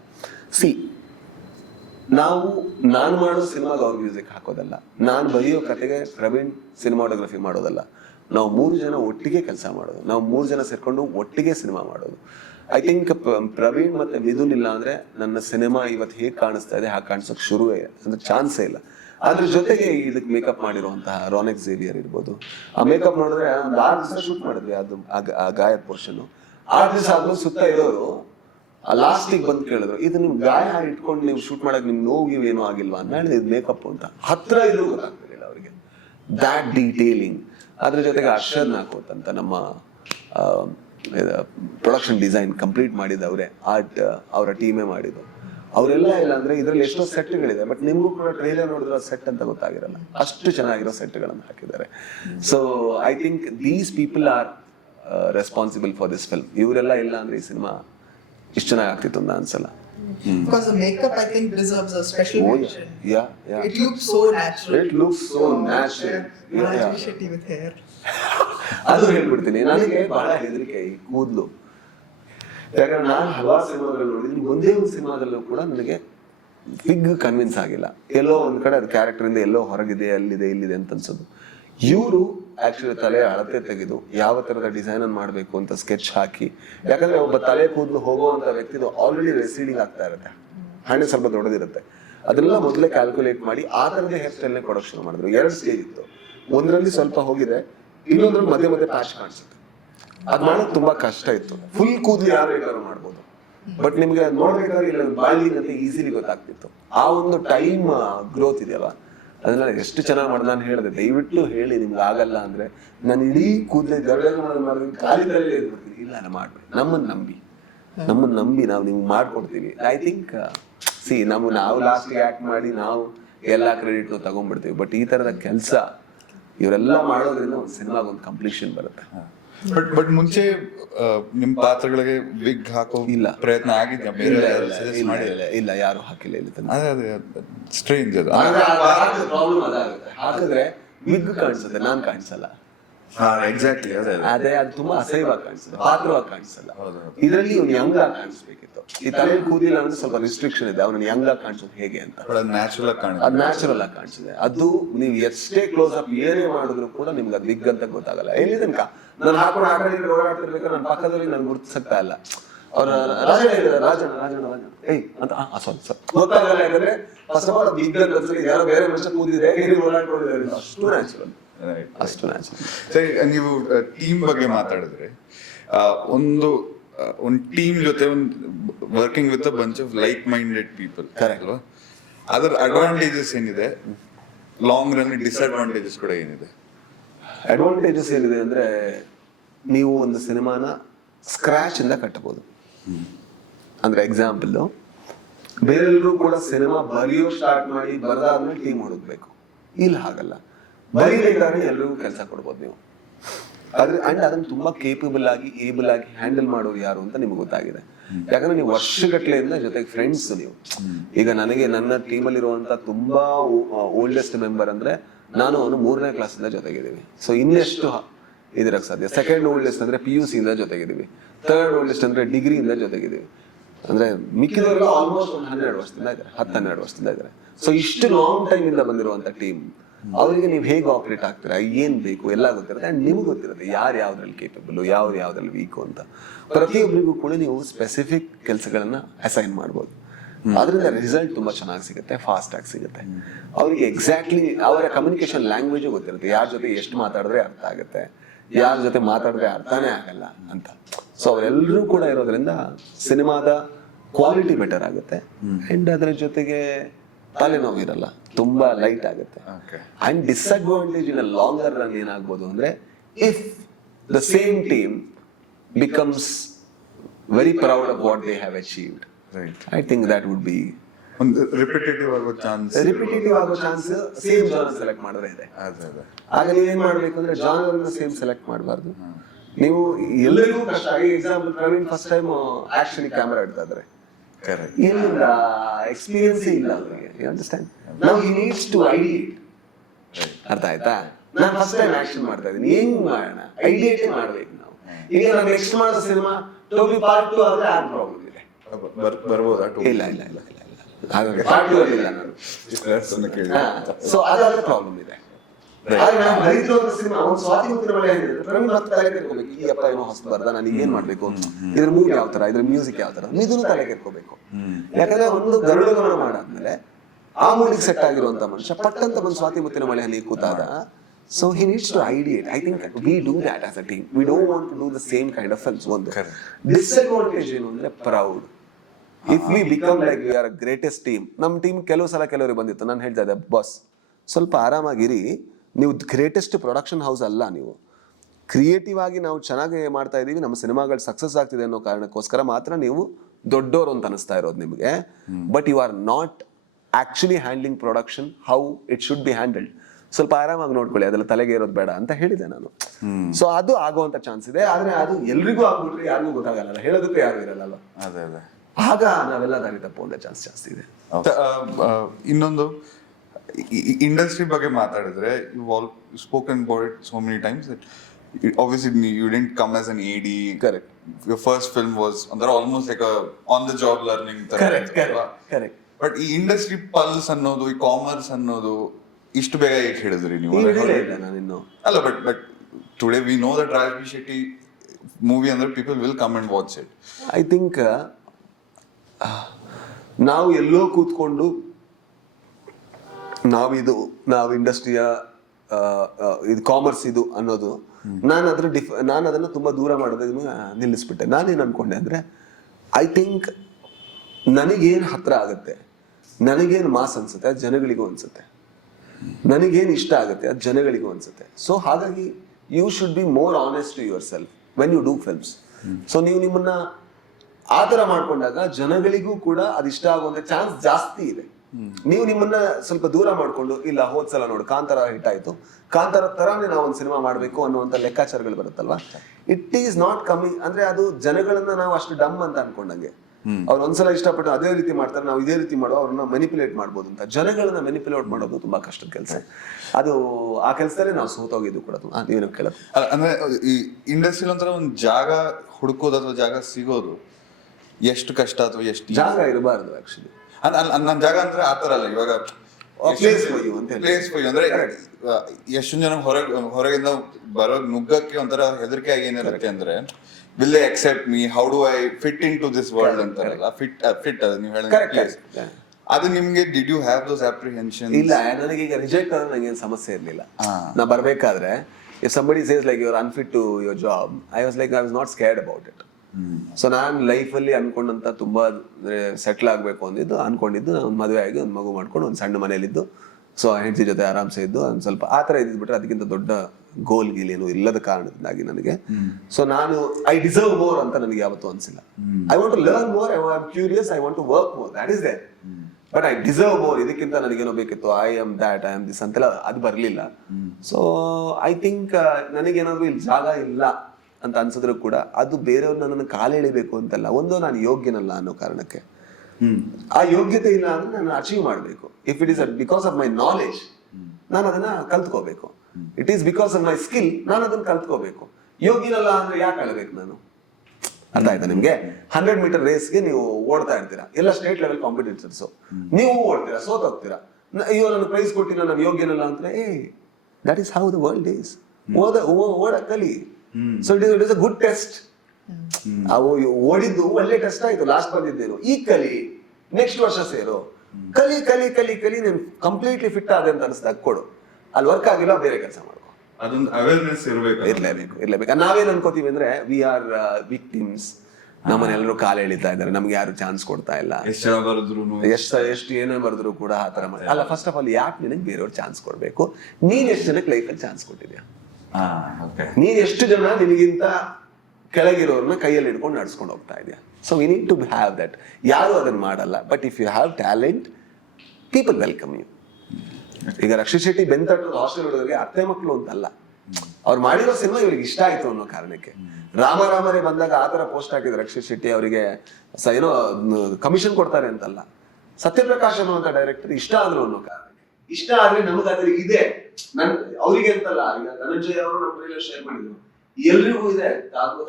ನಾನು ಮಾಡೋ ಸಿನಿಮಾಗೆ ಅವ್ರ ಮ್ಯೂಸಿಕ್ ಹಾಕೋದಲ್ಲ, ನಾನು ಬರೆಯೋ ಕತೆಗೆ ಪ್ರವೀಣ್ ಸಿನಿಮಾಟೋಗ್ರಫಿ ಮಾಡೋದಲ್ಲ. ನಾವು 3 ಜನ ಒಟ್ಟಿಗೆ ಕೆಲಸ ಮಾಡೋದು, ನಾವು 3 ಜನ ಸೇರ್ಕೊಂಡು ಒಟ್ಟಿಗೆ ಸಿನಿಮಾ ಮಾಡೋದು. ಐ ಥಿಂಕ್ ಪ್ರವೀಣ್ ಮತ್ತೆ ಮಿಥುನ್ ಇಲ್ಲ ಅಂದ್ರೆ ನನ್ನ ಸಿನಿಮಾ ಇವತ್ತು ಹೇಗೆ ಕಾಣಿಸ್ತಾ ಇದೆ ಹಾಗೆ ಕಾಣಿಸೋಕೆ ಶುರುವೇ ಅಂದ್ರೆ ಚಾನ್ಸೇ ಇಲ್ಲ. ಅದ್ರ ಜೊತೆಗೆ ಇದಕ್ಕೆ ಮೇಕಪ್ ಮಾಡಿರುವಂತಹ ರಾನಿಕ್ ಝೇವಿಯರ್ ಇರ್ಬೋದು. ಆ ಮೇಕಪ್ ನೋಡಿದ್ರೆ ಒಂದು 6 ದಿವಸ ಶೂಟ್ ಮಾಡಿದ್ವಿ ಅದು ಆ ಗಾಯದ ಪೋರ್ಷನ್. 6 ದಿವಸ ಆದ್ಮೇಲೆ ಸುತ್ತ ಇರೋರು ಲಾಸ್ಟಿಗೆ ಬಂದು ಕೇಳಿದ್ರು, ಇದು ನಿಮ್ ಗಾಯ ಹಾಗೆ ಇಟ್ಕೊಂಡು ನೀವು ಶೂಟ್ ಮಾಡಕ್ ನಿಮ್ ನೋವು ಏನೂ ಆಗಿಲ್ವಾ ಅಂತ ಹೇಳಿದ್ರೆ ಇದು ಮೇಕಪ್ ಅಂತ. ಹತ್ರ ಇದ್ರು ಗೊತ್ತಾಗ್ತಿರಲಿಲ್ಲ ಅವರಿಗೆ, ದ್ಯಾಟ್ ಡೀಟೇಲಿಂಗ್. ಅದ್ರ ಜೊತೆಗೆ ಅಕ್ಷರ್ ನಾಕೋತ್ ಅಂತ ನಮ್ಮ ಪ್ರೊಡಕ್ಷನ್ ಡಿಸೈನ್ ಕಂಪ್ಲೀಟ್ ಮಾಡಿದ್ದು ಅವರೇ, ಆರ್ಟ್ ಅವರ ಟೀಮೇ ಮಾಡಿದ್ದು. ಅವರೆಲ್ಲ ಇಲ್ಲ ಅಂದ್ರೆ ಇದ್ರಲ್ಲಿ ಎಷ್ಟೋ ಸೆಟ್ಗಳಿದೆ, ಬಟ್ ನಿಮ್ಗೂ ಕೂಡ ಟ್ರೈಲರ್ ನೋಡಿದ್ರೆ ಸೆಟ್ ಅಂತ ಗೊತ್ತಾಗಿರಲ್ಲ, ಅಷ್ಟು ಚೆನ್ನಾಗಿರೋ ಸೆಟ್ಗಳನ್ನು ಹಾಕಿದ್ದಾರೆ. So I think these people are responsible for this film. ಇವರೆಲ್ಲ ಇಲ್ಲ ಅಂದ್ರೆ ಈ ಸಿನಿಮಾ ಇಷ್ಟು ಚೆನ್ನಾಗಿ ಆಗ್ತಿತ್ತು ಅಂತ ಅನ್ಸಲ್ಲ. Because the makeup, I think, deserves a special mention. Yeah. It looks so natural. It looks so natural. Raj B Shetty with hair. ಅದು ಹೇಳ್ಬಿಡ್ತೀನಿ, ನನಗೆ ಬಹಳ ಹೆದರಿಕೆ ಈ ಕೂದಲು. ಯಾಕಂದ್ರೆ ನಾನು ಹಲವಾರು ಸಿನಿಮಾಗಳು ನೋಡಿದ್ದೀನಿ, ಒಂದೇ ಒಂದು ಸಿನಿಮಾದಲ್ಲೂ ಕೂಡ ನನಗೆ ಬಿಗ್ ಕನ್ವಿನ್ಸ್ ಆಗಿಲ್ಲ. ಎಲ್ಲೋ ಒಂದ್ ಕಡೆ ಅದು ಕ್ಯಾರೆಕ್ಟರ್ ಇಂದ ಎಲ್ಲೋ ಹೊರಗಿದೆ, ಅಲ್ಲಿದೆ ಇಲ್ಲಿದೆ ಅಂತ ಅನ್ಸೋದು. ಇವರು ಆಕ್ಚುಲಿ ತಲೆ ಅಳತೆ ತೆಗೆದು ಯಾವ ತರದ ಡಿಸೈನ್ ಅನ್ನು ಮಾಡಬೇಕು ಅಂತ ಸ್ಕೆಚ್ ಹಾಕಿ, ಯಾಕಂದ್ರೆ ಒಬ್ಬ ತಲೆ ಕೂದಲು ಹೋಗುವಂತ ವ್ಯಕ್ತಿದು ಆಲ್ರೆಡಿ ರೆಸೀಡಿಂಗ್ ಆಗ್ತಾ ಇರುತ್ತೆ, ಹಣೆ ಸ್ವಲ್ಪ ದೊಡ್ಡದಿರುತ್ತೆ. ಅದೆಲ್ಲ ಮೊದಲೇ ಕ್ಯಾಲ್ಕುಲೇಟ್ ಮಾಡಿ ಆ ತರದ ಹೇರ್ ಸ್ಟೈಲ್ ಕೊಡೋಕೆ ಶುರು ಮಾಡಿದ್ರು. 2 ಸ್ಟೇಜ್ ಇತ್ತು, ಒಂದರಲ್ಲಿ ಸ್ವಲ್ಪ ಹೋಗಿದೆ, ಇನ್ನೊಂದ್ರಲ್ಲಿ ಮಧ್ಯೆ ಮಧ್ಯೆ ಪ್ಯಾಚ್ ಕಾಣಿಸುತ್ತೆ. ಅದ್ ಮಾಡೋದು ತುಂಬಾ ಕಷ್ಟ ಇತ್ತು. ಫುಲ್ ಕೂದಲು ಯಾರು ಬೇಕಾದ್ರೂ ಮಾಡ್ಬೋದು, ಬಟ್ ನಿಮ್ಗೆ ಅದ್ ನೋಡ್ಬೇಕಾದ್ರೆ ಇಲ್ಲ ಬಾಲ್ಡಿಂಗ್ ಅಂತ ಈಸಿಲಿ ಗೊತ್ತಾಗ್ತಿತ್ತು. ಆ ಒಂದು ಟೈಮ್ ಗ್ರೋತ್ ಇದೆಯಲ್ಲ, ಅದನ್ನ ಎಷ್ಟು ಚೆನ್ನಾಗಿ ಮಾಡಿ. ನಾನು ಹೇಳಿದೆ, ದಯವಿಟ್ಟು ಹೇಳಿ ನಿಮ್ಗೆ ಆಗಲ್ಲ ಅಂದ್ರೆ ನಾನು ಇಡೀ ಕೂದಲೇ ಮಾಡಿದ್ರೆ ಕಾಲಿದಲ್ಲೇ ಇದ್ಬಿಡ್ತೀನಿ. ಇಲ್ಲ ನಾನು ಮಾಡ್ಬೇಡಿ, ನಮ್ಮನ್ನ ನಂಬಿ ನಾವು ನಿಮ್ಗೆ ಮಾಡ್ಕೊಡ್ತೀವಿ. ಐ ಥಿಂಕ್ ನಾವು ಲಾಸ್ಟ್ ಆಕ್ಟ್ ಮಾಡಿ ನಾವು ಎಲ್ಲಾ ಕ್ರೆಡಿಟ್ ತಗೊಂಡ್ಬಿಡ್ತೀವಿ, ಬಟ್ ಈ ತರದ ಕೆಲಸ ಇವರೆಲ್ಲ ಮಾಡೋದ್ರಿಂದ ಒಂದು ಸಿನಿಮಾಗ ಒಂದು ಕಂಪ್ಲೀಷನ್ ಬರುತ್ತೆ. ಬಟ್ ಮುಂಚೆ ನಿಮ್ ಪಾತ್ರಗಳಿಗೆ ವಿಗ್ ಹಾಕೋ ಇಲ್ಲ ಪ್ರಯತ್ನ ಆಗಿದ್ಯಾ? ಇಲ್ಲ, ಯಾರು ಹಾಕಿಲ್ಲ ಇಲ್ಲಿ ತನಕ. ಅದೇ ಸ್ಟ್ರೇಂಜ್ ಅದು. ಪ್ರಾಬ್ಲಮ್ ಅದಾಗುತ್ತೆ, ಹಾಕಿದ್ರೆ ವಿಗ್ ಕಾಣಿಸುತ್ತೆ, ನಾನ್ ಕಾಣಿಸಲ್ಲ. ಎಕ್ಸಾಕ್ಟ್ಲಿ ಅದೇ ಅದು ತುಂಬಾ ಅಸಹ್ಯವಾಗಿ ಕಾಣಿಸುತ್ತೆ, ಪಾತ್ರವಾಗಿ ಕಾಣಿಸಲ್ಲ. ಇದರಲ್ಲಿ ಅವ್ನು ಯಂಗ್ ಆಗಿ ಕಾಣಿಸ್ಬೇಕಿತ್ತು. ಈ ತಲೆ ಕೂದಿಲ್ಲ ಅಂದ್ರೆ ಸ್ವಲ್ಪ ರಿಸ್ಟ್ರಿಕ್ಷನ್ ಇದೆ, ಅವ್ನ ಯಂಗ್ ಆಗಿ ಕಾಣಿಸೋದು ಹೇಗೆ ಅಂತ. ನ್ಯಾಚುರಲ್ ಆಗಿ ಕಾಣಿಸುತ್ತೆ, ಅದು ನ್ಯಾಚುರಲ್ ಆಗಿ ಕಾಣಿಸಿದೆ. ಅದು ನೀವು ಎಷ್ಟೇ ಕ್ಲೋಸ್ ಅಪ್ ಏನೇ ಮಾಡಿದ್ರು ಕೂಡ ನಿಮ್ಗೆ ಅದು ಬಿಗ್ ಅಂತ ಗೊತ್ತಾಗಲ್ಲ. ಎಲ್ಲಿ ತನಕ ನಾನು ಹಾಕೊಂಡು ಆ ಕಡೆ ಓಡಾಡ್ತಿರ್ಬೇಕಾದ್ರೆ ನನ್ನ ಪಕ್ಕದಲ್ಲಿ ನನ್ಗೆ ಗುರುತಿಸಕ್ತಾ ಇಲ್ಲ. ಅವ್ರ ರಾಜಣ್ಣ ಏಯ್ ಅಂತ ಗೊತ್ತಾಗಲ್ಲ. ಯಾಕಂದ್ರೆ ಫಸ್ಟ್ ಆಫ್ ಆಲ್ ಬಿಗ್ ಅಂತ ಅನ್ಸಲಿ, ಯಾರೋ ಬೇರೆ ಮನುಷ್ಯ ಕೂದಿದೆ, ಓಡಾಡ್ಕೊಂಡಿದ್ದಾರೆ. ಅಷ್ಟು ನ್ಯಾಚುರಲ್. ಸರಿ, ನೀವು ಟೀಮ್ ಬಗ್ಗೆ ಮಾತಾಡಿದ್ರೆ, ಒಂದು ಟೀಮ್ ಜೊತೆ ಒಂದು working with a bunch of like minded people ಅಲ್ವಾ? ಅದರ ಅಡ್ವಾಂಟೇಜಸ್ ಏನಿದೆ, ಲಾಂಗ್ ರನ್ ಡಿಸ್ಅಡ್ವಾಂಟೇಜಸ್ ಕೂಡ ಏನಿದೆ? ಅಡ್ವಾಂಟೇಜಸ್ ಏನಿದೆ ಅಂದ್ರೆ, ನೀವು ಒಂದು ಸಿನಿಮಾನ ಸ್ಕ್ರಾಚ್ ಇಂದ ಕಟ್ಟಬಹುದು. ಅಂದ್ರೆ ಎಕ್ಸಾಂಪಲ್, ಬೇರೆಲ್ಲರೂ ಕೂಡ ಸಿನಿಮಾ ಬರೆಯೋ ಸ್ಟಾರ್ಟ್ ಮಾಡಿ ಬರದಾದ್ಮೇಲೆ ಟೀಮ್ ಹುಡುಕ್ಬೇಕು. ಇಲ್ಲಿ ಹಾಗಲ್ಲ, ಬರೀಬೇಕಾದ್ರೆ ಎಲ್ರಿಗೂ ಕೆಲಸ ಕೊಡ್ಬೋದು ನೀವು. ಅಂಡ್ ಅದನ್ನ ತುಂಬಾ ಕೇಪಬಲ್ ಆಗಿ ಏಬಲ್ ಆಗಿ ಹ್ಯಾಂಡಲ್ ಮಾಡೋರು ಯಾರು ಅಂತ ನಿಮ್ಗೆ ಗೊತ್ತಾಗಿದೆ. ಯಾಕಂದ್ರೆ ನೀವು ವರ್ಷಗಟ್ಲೆಯಿಂದ ಜೊತೆಗೆ ಫ್ರೆಂಡ್ಸ್ ನೀವು. ಈಗ ನನಗೆ ನನ್ನ ಟೀಮಲ್ಲಿ ಇರುವಂತ ತುಂಬಾ ಓಲ್ಡೆಸ್ಟ್ ಮೆಂಬರ್ ಅಂದ್ರೆ ನಾನು ಅವನು 3ನೇ ಕ್ಲಾಸಿಂದ ಜೊತೆಗಿದ್ದೀವಿ. ಸೊ ಇನ್ನೆಷ್ಟು ಇದಿರಕ್ಕೆ ಸಾಧ್ಯ? ಸೆಕೆಂಡ್ ಓಲ್ಡೆಸ್ಟ್ ಅಂದ್ರೆ PUC ಇಂದ ಜೊತೆಗಿದ್ದೀವಿ. ಥರ್ಡ್ ಓಲ್ಡೆಸ್ಟ್ ಅಂದ್ರೆ ಡಿಗ್ರಿಯಿಂದ ಜೊತೆಗಿದ್ದೀವಿ. ಅಂದ್ರೆ ಮಿಕ್ಕಿದವರೆಲ್ಲ ಆಲ್ಮೋಸ್ಟ್ ಒಂದು 12 ವರ್ಷದಿಂದ ಇದ್ದಾರೆ, 10-12 ವರ್ಷದಿಂದ ಇದ್ದಾರೆ. ಸೊ ಇಷ್ಟು ಲಾಂಗ್ ಟೈಮ್ ಇಂದ ಬಂದಿರುವಂತ ಟೀಮ್, ಅವರಿಗೆ ನೀವು ಹೇಗೆ ಆಪರೇಟ್ ಆಗ್ತೀರಾ, ಏನ್ ಬೇಕು ಎಲ್ಲ ಗೊತ್ತಿರುತ್ತೆ. ಅಂಡ್ ನಿಮ್ಗೆ ಗೊತ್ತಿರುತ್ತೆ ಯಾರು ಯಾವ್ದ್ರಲ್ಲಿ ಕೇಪಬಲ್, ಯಾವ್ದ್ರಲ್ಲಿ ವೀಕು ಅಂತ. ಪ್ರತಿಯೊಬ್ಬರಿಗೂ ಕೂಡ ನೀವು ಸ್ಪೆಸಿಫಿಕ್ ಕೆಲಸಗಳನ್ನ ಅಸೈನ್ ಮಾಡ್ಬೋದು. ಅದರಿಂದ ರಿಸಲ್ಟ್ ತುಂಬಾ ಚೆನ್ನಾಗಿ ಸಿಗುತ್ತೆ, ಫಾಸ್ಟ್ ಆಗಿ ಸಿಗುತ್ತೆ. ಅವರಿಗೆ ಎಕ್ಸಾಕ್ಟ್ಲಿ ಅವರ ಕಮ್ಯುನಿಕೇಶನ್ ಲ್ಯಾಂಗ್ವೇಜ್ ಗೊತ್ತಿರುತ್ತೆ, ಯಾರ ಜೊತೆ ಎಷ್ಟು ಮಾತಾಡಿದ್ರೆ ಅರ್ಥ ಆಗುತ್ತೆ, ಯಾರ ಜೊತೆ ಮಾತಾಡಿದ್ರೆ ಅರ್ಥನೇ ಆಗಲ್ಲ ಅಂತ. ಸೊ ಅವರೆಲ್ಲರೂ ಕೂಡ ಇರೋದ್ರಿಂದ ಸಿನಿಮಾದ ಕ್ವಾಲಿಟಿ ಬೆಟರ್ ಆಗುತ್ತೆ. ಅಂಡ್ ಅದರ ಜೊತೆಗೆ ತಲೆನೋವು ಇರಲ್ಲ, ತುಂಬಾ ಲೈಟ್ ಆಗುತ್ತೆ. And disadvantage in longer run ಏನಾಗ್ಬೋದು ಅಂದ್ರೆ, if the same team becomes very proud of what they have achieved, I think that would be ಒಂದು ರಿಪಿಟೇಟಿವ್ ಆಗೋ ಚಾನ್ಸ್ ಸೇಮ್ ಜಾನರ್ ಸೆಲೆಕ್ಟ್ ಮಾಡಿದ್ರೆ ಇದೆ. ಆಗ ನೀವೇನ್ ಮಾಡ್ಬೇಕು ಅಂದ್ರೆ ಜಾನರ್ ಸೇಮ್ ಸೆಲೆಕ್ಟ್ ಮಾಡಬಾರ್ದು, ನೀವು ಎಲ್ಲರಿಗೂ ಕಷ್ಟ. Example Praveen first time action camera ಇಡ್ತಾ ಇದ್ದಾರೆ, ಏನಿಲ್ಲ ಎಕ್ಸ್ಪೀರಿಯನ್ಸ್ ಇಲ್ಲ ಅವರಿಗೆ. You understand? Now he needs to ideate. ಅರ್ಥ ಆಯ್ತಾ? ನಾನು ಫಸ್ಟ್ ಟೈಮ್ ಆಕ್ಷನ್ ಮಾಡ್ತಾ ಇದ್ದೀನಿ, ಹೆಂಗ್ ಮಾಡೋಣ, ಐಡಿಯೇಟ್ ಮಾಡ್ಬೇಕು ನಾವು. ಈಗ ನಾನು ನೆಕ್ಸ್ಟ್ ಮಾಡೋ ಸಿನಿಮಾ ಟೋಬಿ ಪಾರ್ಟ್ 2 ಆದ್ರೆ ಆ ಪ್ರಾಬ್ಲಮ್ ಇದೆ. ಬರ್ಬೋದಾ? ಇಲ್ಲ ಇಲ್ಲ ಇಲ್ಲ ಇಲ್ಲ ಇಲ್ಲ, ಹಾಗಾಗಿ ಪಾರ್ಟ್ 2 ಇಲ್ಲ ನಾನು. ಸೊ ಅದಾದ್ರೆ ಪ್ರಾಬ್ಲಮ್ ಇದೆ. ಆದ್ರೆ ನಾನು ಬರೀತಿರೋ ಸಿನಿಮಾ ಒಂದು ಸ್ವಾತಿ ಮುತ್ತಿನ ಮಳೆ ಹೇಳಿದ್ರೆ ಪ್ರವೀಣ್ ಮತ್ತೆ ತಲೆ ಕೆರ್ಕೋಬೇಕು. ಈ ಅಪ್ಪ ಏನೋ ಹೊಸ ಬರ್ದ, ನನಗೆ ಏನ್ ಮಾಡ್ಬೇಕು, ಇದ್ರ ಮೂವಿ ಯಾವ ತರ, ಇದ್ರ ಮ್ಯೂಸಿಕ್ ಯಾವ ತರ, ಇದನ್ನು ತಲೆ ಕೆರ್ಕೋಬೇಕು. ಯಾಕಂದ್ರೆ ಒಂದು ಗರುಡ ಗಮನ ಮಾಡಾದ್ಮೇಲೆ ಆ ಮೂಡಿಗೆ ಸೆಟ್ ಆಗಿರುವಂತ ಮನುಷ್ಯ ಪಟ್ಟಂತ ಬಂದು ಸ್ವಾತಿ ಮುತ್ತಿನ ಮಳೆಯಲ್ಲಿ ಕೂತಾದ. So he needs to ideate. I think we do that as a team. We don't want to do the same kind of films. ಒಂದು ಡಿಸ್ಅಡ್ವಾಂಟೇಜ್ ಏನು ಅಂದ್ರೆ proud. If we become like we are greatest team. ನಮ್ಮ team ಕೆಲವರಿಗೆ ಬಂದಿತ್ತು, ನಾನು ಹೇಳ್ತಾ ಇದ್ದೆ, boss ಸ್ವಲ್ಪ ಆರಾಮಾಗಿರಿ, ನೀವು ಗ್ರೇಟೆಸ್ಟ್ ಪ್ರೊಡಕ್ಷನ್ ಹೌಸ್ ಅಲ್ಲ, ನೀವು ಕ್ರಿಯೇಟಿವ್ ಆಗಿ ನಾವು ಚೆನ್ನಾಗಿ ಮಾಡ್ತಾ ಇದೀವಿ, ನಮ್ಮ ಸಿನಿಮಾಗಳು ಸಕ್ಸಸ್ ಆಗ್ತಿದೆ ಅನ್ನೋ ಕಾರಣಕ್ಕೋಸ್ಕರ ಮಾತ್ರ ನೀವು ದೊಡ್ಡವರು ಅಂತ ಅನಿಸ್ತಾ ಇರೋದು ನಿಮಗೆ. But you are not actually handling production how it should be handled. ಸ್ವಲ್ಪ ಆರಾಮಾಗಿ ನೋಡ್ಕೊಳ್ಳಿ, ಅದೆಲ್ಲ ತಲೆಗೆ ಇರೋದು ಬೇಡ ಅಂತ ಹೇಳಿದೆ ನಾನು. ಸೊ ಅದು ಆಗುವಂತ ಚಾನ್ಸ್ ಇದೆ. ಆದ್ರೆ ಅದು ಎಲ್ರಿಗೂ ಆಗ್ಬಿಟ್ರೆ ಯಾರಿಗೂ ಗೊತ್ತಾಗಲ್ಲ, ಹೇಳೋದಕ್ಕೆ ಯಾರು ಇರಲ್ಲ. ಅದೇ ಅದೇ, ಆಗ ನಾವೆಲ್ಲ ದಾರಿ ತಪ್ಪುವಂತ ಚಾನ್ಸ್ ಜಾಸ್ತಿ ಇದೆ. ಇನ್ನೊಂದು ಇಂಡಸ್ಟ್ರಿ ಬಗ್ಗೆ ಮಾತಾಡಿದ್ರೆ, you all spoken about it so many times. Obviously you didn't come as an AD. Correct. Your first film was almost like a on the job learning. Correct. But ಈ industry pulse ಅನ್ನೋದು, e commerce ಅನ್ನೋದು ಇಷ್ಟು ಬೇಗ ಏಕೆ ಹಿಡಿದ್ರಿ ನೀವು? ಅಲ್ಲ, but today we know that Raj B Shetty movie ಅಂದ್ರೆ people will come and watch it. I think ನಾವು ಎಲ್ಲೋ ಕೂತ್ಕೊಂಡು ನಾವು ಇಂಡಸ್ಟ್ರಿಯ ಇದು ಕಾಮರ್ಸ್ ಇದು ಅನ್ನೋದು, ನಾನು ಅದನ್ನ ತುಂಬಾ ದೂರ ಮಾಡೋದನ್ನ ನಿಲ್ಲಿಸ್ಬಿಟ್ಟೆ. ನಾನೇನು ಅನ್ಕೊಂಡೆ ಅಂದ್ರೆ, ಐ ಥಿಂಕ್ ನನಗೇನು ಹತ್ರ ಆಗುತ್ತೆ, ನನಗೇನು ಮಾಸ್ ಅನ್ಸುತ್ತೆ ಅದು ಜನಗಳಿಗೂ ಅನ್ಸುತ್ತೆ, ನನಗೇನು ಇಷ್ಟ ಆಗುತ್ತೆ ಅದು ಜನಗಳಿಗೂ ಅನ್ಸುತ್ತೆ. ಸೊ ಹಾಗಾಗಿ you should be more honest to yourself when you do films. So ನೀವು ನಿಮ್ಮನ್ನ ಆ ಥರ ಮಾಡ್ಕೊಂಡಾಗ ಜನಗಳಿಗೂ ಕೂಡ ಅದಿಷ್ಟ ಆಗುವಂತ ಚಾನ್ಸ್ ಜಾಸ್ತಿ ಇದೆ. ನೀವು ನಿಮ್ಮನ್ನ ಸ್ವಲ್ಪ ದೂರ ಮಾಡ್ಕೊಂಡು, ಇಲ್ಲ ಹೋದ್ಸಲ ನೋಡಿ ಕಾಂತಾರ ಹಿಟ್ ಆಯ್ತು, ಕಾಂತಾರ ತರಾನೇ ನಾವು ಒಂದು ಸಿನಿಮಾ ಮಾಡಬೇಕು ಅನ್ನುವಂಥ ಲೆಕ್ಕಾಚಾರಗಳು ಬರುತ್ತಲ್ವಾ. It is not coming. ಅಂದ್ರೆ ಅದು ಜನಗಳನ್ನ ನಾವು ಅಷ್ಟು ಡಮ್ ಅಂತ ಅನ್ಕೊಂಡಂಗೆ, ಅವ್ರು ಒಂದ್ಸಲ ಇಷ್ಟಪಟ್ಟು ಅದೇ ರೀತಿ ಮಾಡ್ತಾರೆ, ನಾವು ಇದೇ ರೀತಿ ಮಾಡೋ, ಅವ್ರನ್ನ ಮೆನಿಪ್ಯುಲೇಟ್ ಮಾಡ್ಬೋದು ಅಂತ. ಜನಗಳನ್ನ ಮೆನಿಪ್ಯುಲೇಟ್ ಮಾಡೋದು ತುಂಬಾ ಕಷ್ಟದ ಕೆಲಸ. ಅದು ಆ ಕೆಲಸದಲ್ಲೇ ನಾವು ಸೋತೋಗಿದ್ದು ಕೂಡ. ನೀವೇನು ಕೇಳೋದು ಅಂದ್ರೆ, ಈ ಇಂಡಸ್ಟ್ರಿಯಲ್ಲಿ ಒಂಥರ ಒಂದು ಜಾಗ ಹುಡುಕೋದು ಅಥವಾ ಜಾಗ ಸಿಗೋದು ಎಷ್ಟು ಕಷ್ಟ, ಅಥವಾ ಎಷ್ಟು ಜಾಗ ಇರಬಾರ್ದು ಆಕ್ಚುಲಿ. ನನ್ನ ಜಾಗ ಅಂದ್ರೆ ಆತರ ಅಲ್ಲ. ಇವಾಗ ಪ್ಲೇಸ್ ಫಾರ್ ಯು ಅಂದ್ರೆ ಎಷ್ಟೊಂದು ಜನ ಹೊರಗಿಂದ ಬರೋ ನುಗ್ಗಕ್ಕೆ ಒಂಥರ ಹೆದರಿಕೆ ಆಗಿ ಏನಿರುತ್ತೆ ಅಂದ್ರೆ, will they accept me, how do I fit into this world ಅಂತಾರಲ್ಲ. ಫಿಟ್ ಅದು ನೀವು ಹೇಳಿದ ಅದು ನಿಮ್ಗೆ did you have those apprehension? ಇಲ್ಲ, ನನಗೀಗ ರಿಜೆಕ್ಟ್ ಆದ್ರೆ ನಂಗೇನು ಸಮಸ್ಯೆ ಇರಲಿಲ್ಲ. ನಾ ಬರ್ಬೇಕಾದ್ರೆ if somebody says like you're unfit to your job, I was not scared about it. So ನಾನು ಲೈಫಲ್ಲಿ ಅನ್ಕೊಂಡಂತ ತುಂಬಾ ಸೆಟ್ಲ್ ಆಗ್ಬೇಕು ಅಂದಿದ್ದು ಅನ್ಕೊಂಡಿದ್ದು, ಒಂದು ಮದುವೆ ಆಗಿ ಒಂದು ಮಗು ಮಾಡ್ಕೊಂಡು ಒಂದು ಸಣ್ಣ ಮನೇಲಿದ್ದು, ಸೊ ಹೆಂಡತಿ ಜೊತೆ ಆರಾಮ್ಸೆ ಇದ್ದು ಒಂದು ಸ್ವಲ್ಪ ಆ ಥರ ಇದ್ಬಿಟ್ರೆ ಅದಕ್ಕಿಂತ ದೊಡ್ಡ ಗೋಲ್ ಗೀಲ್ ಏನು ಇಲ್ಲದ ಕಾರಣದಿಂದಾಗಿ ನನಗೆ. ಸೊ ನಾನು ಐ ಡಿಸರ್ವ್ ಮೋರ್ ಅಂತ ನನಗೆ ಯಾವತ್ತೂ ಅನ್ಸಿಲ್ಲ. I want to learn more, I am curious, I want to work more, that is there. But I deserve more, ಇದಕ್ಕಿಂತ ನನಗೇನೋ ಬೇಕಿತ್ತು, I am that, I am this ಅಂತೆಲ್ಲ ಅದು ಬರಲಿಲ್ಲ. ಸೊ ಐ ಥಿಂಕ್ ನನಗೇನಾದ್ರು ಇಲ್ಲಿ ಜಾಗ ಇಲ್ಲ ಅಂತ ಅನ್ಸಿದ್ರು ಕೂಡ ಅದು ಬೇರೆಯವ್ರನ್ನ ನನ್ನ ಕಾಲೆಳಿಬೇಕು ಅಂತಲ್ಲ, ಒಂದು ನಾನು ಯೋಗ್ಯನಲ್ಲ ಅನ್ನೋ ಕಾರಣಕ್ಕೆ. ಆ ಯೋಗ್ಯತೆ ಇಲ್ಲ ಅಂದ್ರೆ ನಾನು ಅಚೀವ್ ಮಾಡಬೇಕು. If it is because of my knowledge, ನಾನು ಅದನ್ನ ಕಲ್ತ್ಕೋಬೇಕು. It is because of my skill, ನಾನು ಅದನ್ನ ಕಲ್ತ್ಕೋಬೇಕು. ಯೋಗ್ಯನಲ್ಲ ಅಂದ್ರೆ ಯಾಕೆ ಆಳ್ಬೇಕು ನಾನು? ಅರ್ಥ ಆಯ್ತಾ ನಿಮ್ಗೆ? 100 ಮೀಟರ್ ರೇಸ್ಗೆ ನೀವು ಓಡ್ತಾ ಇರ್ತೀರಾ, ಎಲ್ಲ ಸ್ಟೇಟ್ ಲೆವೆಲ್ ಕಾಂಪಿಟೇಟರ್ಸ್, ನೀವು ಓಡ್ತೀರಾ, ಸೋತೋಗ್ತೀರಾ, ಅಯ್ಯೋ ನನಗೆ ಪ್ರೈಸ್ ಕೊಟ್ಟಿಲ್ಲ, ನಾನು ಯೋಗ್ಯನಲ್ಲ ಅಂದ್ರೆ, that is how the world is. ಓಡ ಕಲಿ. So it is a good test. ಓಡಿದ್ದು ಒಳ್ಳೆ ಟೆಸ್ಟ್ ಆಯ್ತು, ಲಾಸ್ಟ್ ಬಂದಿದ್ದೇನು, ಈಗ ಕಲಿ, ನೆಕ್ಸ್ಟ್ ವರ್ಷ ಸೇರು, ಕಲಿ ಕಲಿ ಕಲಿ ಕಲಿ, ನೀನು ಕಂಪ್ಲೀಟ್ಲಿ ಫಿಟ್ ಆದ ಅಂತ ಅನಿಸ್ದಾಗ ಕೊಡು. ಅಲ್ಲಿ ವರ್ಕ್ ಆಗಿಲ್ಲ, ಬೇರೆ ಕೆಲಸ ಮಾಡ್ಕೊ. ಅದೊಂದು ಅವೇರ್ನೆಸ್ ಇರ್ಲೇಬೇಕು. ನಾವೇನ್ ಅನ್ಕೋತೀವಿ ಅಂದ್ರೆ, ವಿ ಆರ್ ವಿಕ್ಟಿಮ್ಸ್, ನಮ್ಮನ್ನೆಲ್ಲರೂ ಕಾಲು ಎಳಿತಾ ಇದ್ದಾರೆ, ನಮ್ಗೆ ಯಾರು ಚಾನ್ಸ್ ಕೊಡ್ತಾ ಇಲ್ಲ, ಎಷ್ಟು ಏನೇ ಬರೆದ್ರು ಕೂಡ ಆ ತರ ಮಾಡಿ. ಅಲ್ಲ, ಫಸ್ಟ್ ಆಫ್ ಆಲ್ ಯಾಕೆ ನಿನಗೆ ಬೇರೆಯವ್ರು ಚಾನ್ಸ್ ಕೊಡ್ಬೇಕು? ನೀನ್ ಎಷ್ಟು ಜನಕ್ಕೆ ಲೈಫಲ್ಲಿ ಚಾನ್ಸ್ ಕೊಟ್ಟಿದ್ಯಾ? ನೀನ್ ಎಷ್ಟು ಜನ ನಿನಗಿಂತ ಕೆಳಗಿರೋರ್ನ ಕೈಯಲ್ಲಿ ಹಿಡ್ಕೊಂಡು ನಡ್ಸ್ಕೊಂಡು ಹೋಗ್ತಾ ಇದೆಯಾ? So we need to have that. ಯಾರು ಅದನ್ನ ಮಾಡಲ್ಲ, but if you have talent, people welcome you. ಈಗ ರಕ್ಷಿತ್ ಶೆಟ್ಟಿ ಬೆಂತಟ್ಟದ ಹಾಸ್ಟೆಲ್ ಹುಡುಗರಿಗೆ ಅತ್ತೆ ಮಕ್ಕಳು ಅಂತಲ್ಲ, ಅವ್ರು ಮಾಡಿರೋ ಸಿನಿಮಾ ಇವ್ರಿಗೆ ಇಷ್ಟ ಆಯ್ತು ಅನ್ನೋ ಕಾರಣಕ್ಕೆ. ರಾಮರೇ ಬಂದಾಗ ಆತರ ಪೋಸ್ಟ್ ಹಾಕಿದ್ರು ರಕ್ಷಿತ್ ಶೆಟ್ಟಿ ಅವರಿಗೆ ಏನೋ ಕಮಿಷನ್ ಕೊಡ್ತಾರೆ ಅಂತಲ್ಲ, ಸತ್ಯಪ್ರಕಾಶ್ ಅನ್ನುವಂತ ಡೈರೆಕ್ಟರ್ ಇಷ್ಟ ಆದ್ರು ಅನ್ನೋ ಕಾರಣಕ್ಕೆ. ಇಷ್ಟ ಆದ್ರೆ ನಮ್ಗೆ ಅದ್ರ ಇದೆ, ಅವರಿಗೆ ಅಂತಲ್ಲ, ಈಗ ಧನಂಜಯ್ ಅವರು ನಮ್ಮ ಟ್ರೈಲರ್ ಶೇರ್ ಮಾಡಿದ್ರು, ಎಲ್ರಿಗೂ ಇದೆ,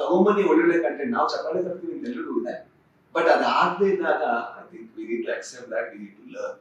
ತಗೊಂಬನ್ನಿ ಒಳ್ಳೊಳ್ಳೆ ಕಂಟೆಂಟ್, ನಾವು ಚಪ್ಪಾಳೆ ತರ್ತೀವಿ ಅಂತ ಎಲ್ರಿಗೂ ಇದೆ. ಬಟ್ ಅದಾಗದೇ ಇದ್ದಾಗ I think we need to accept that, we need to learn.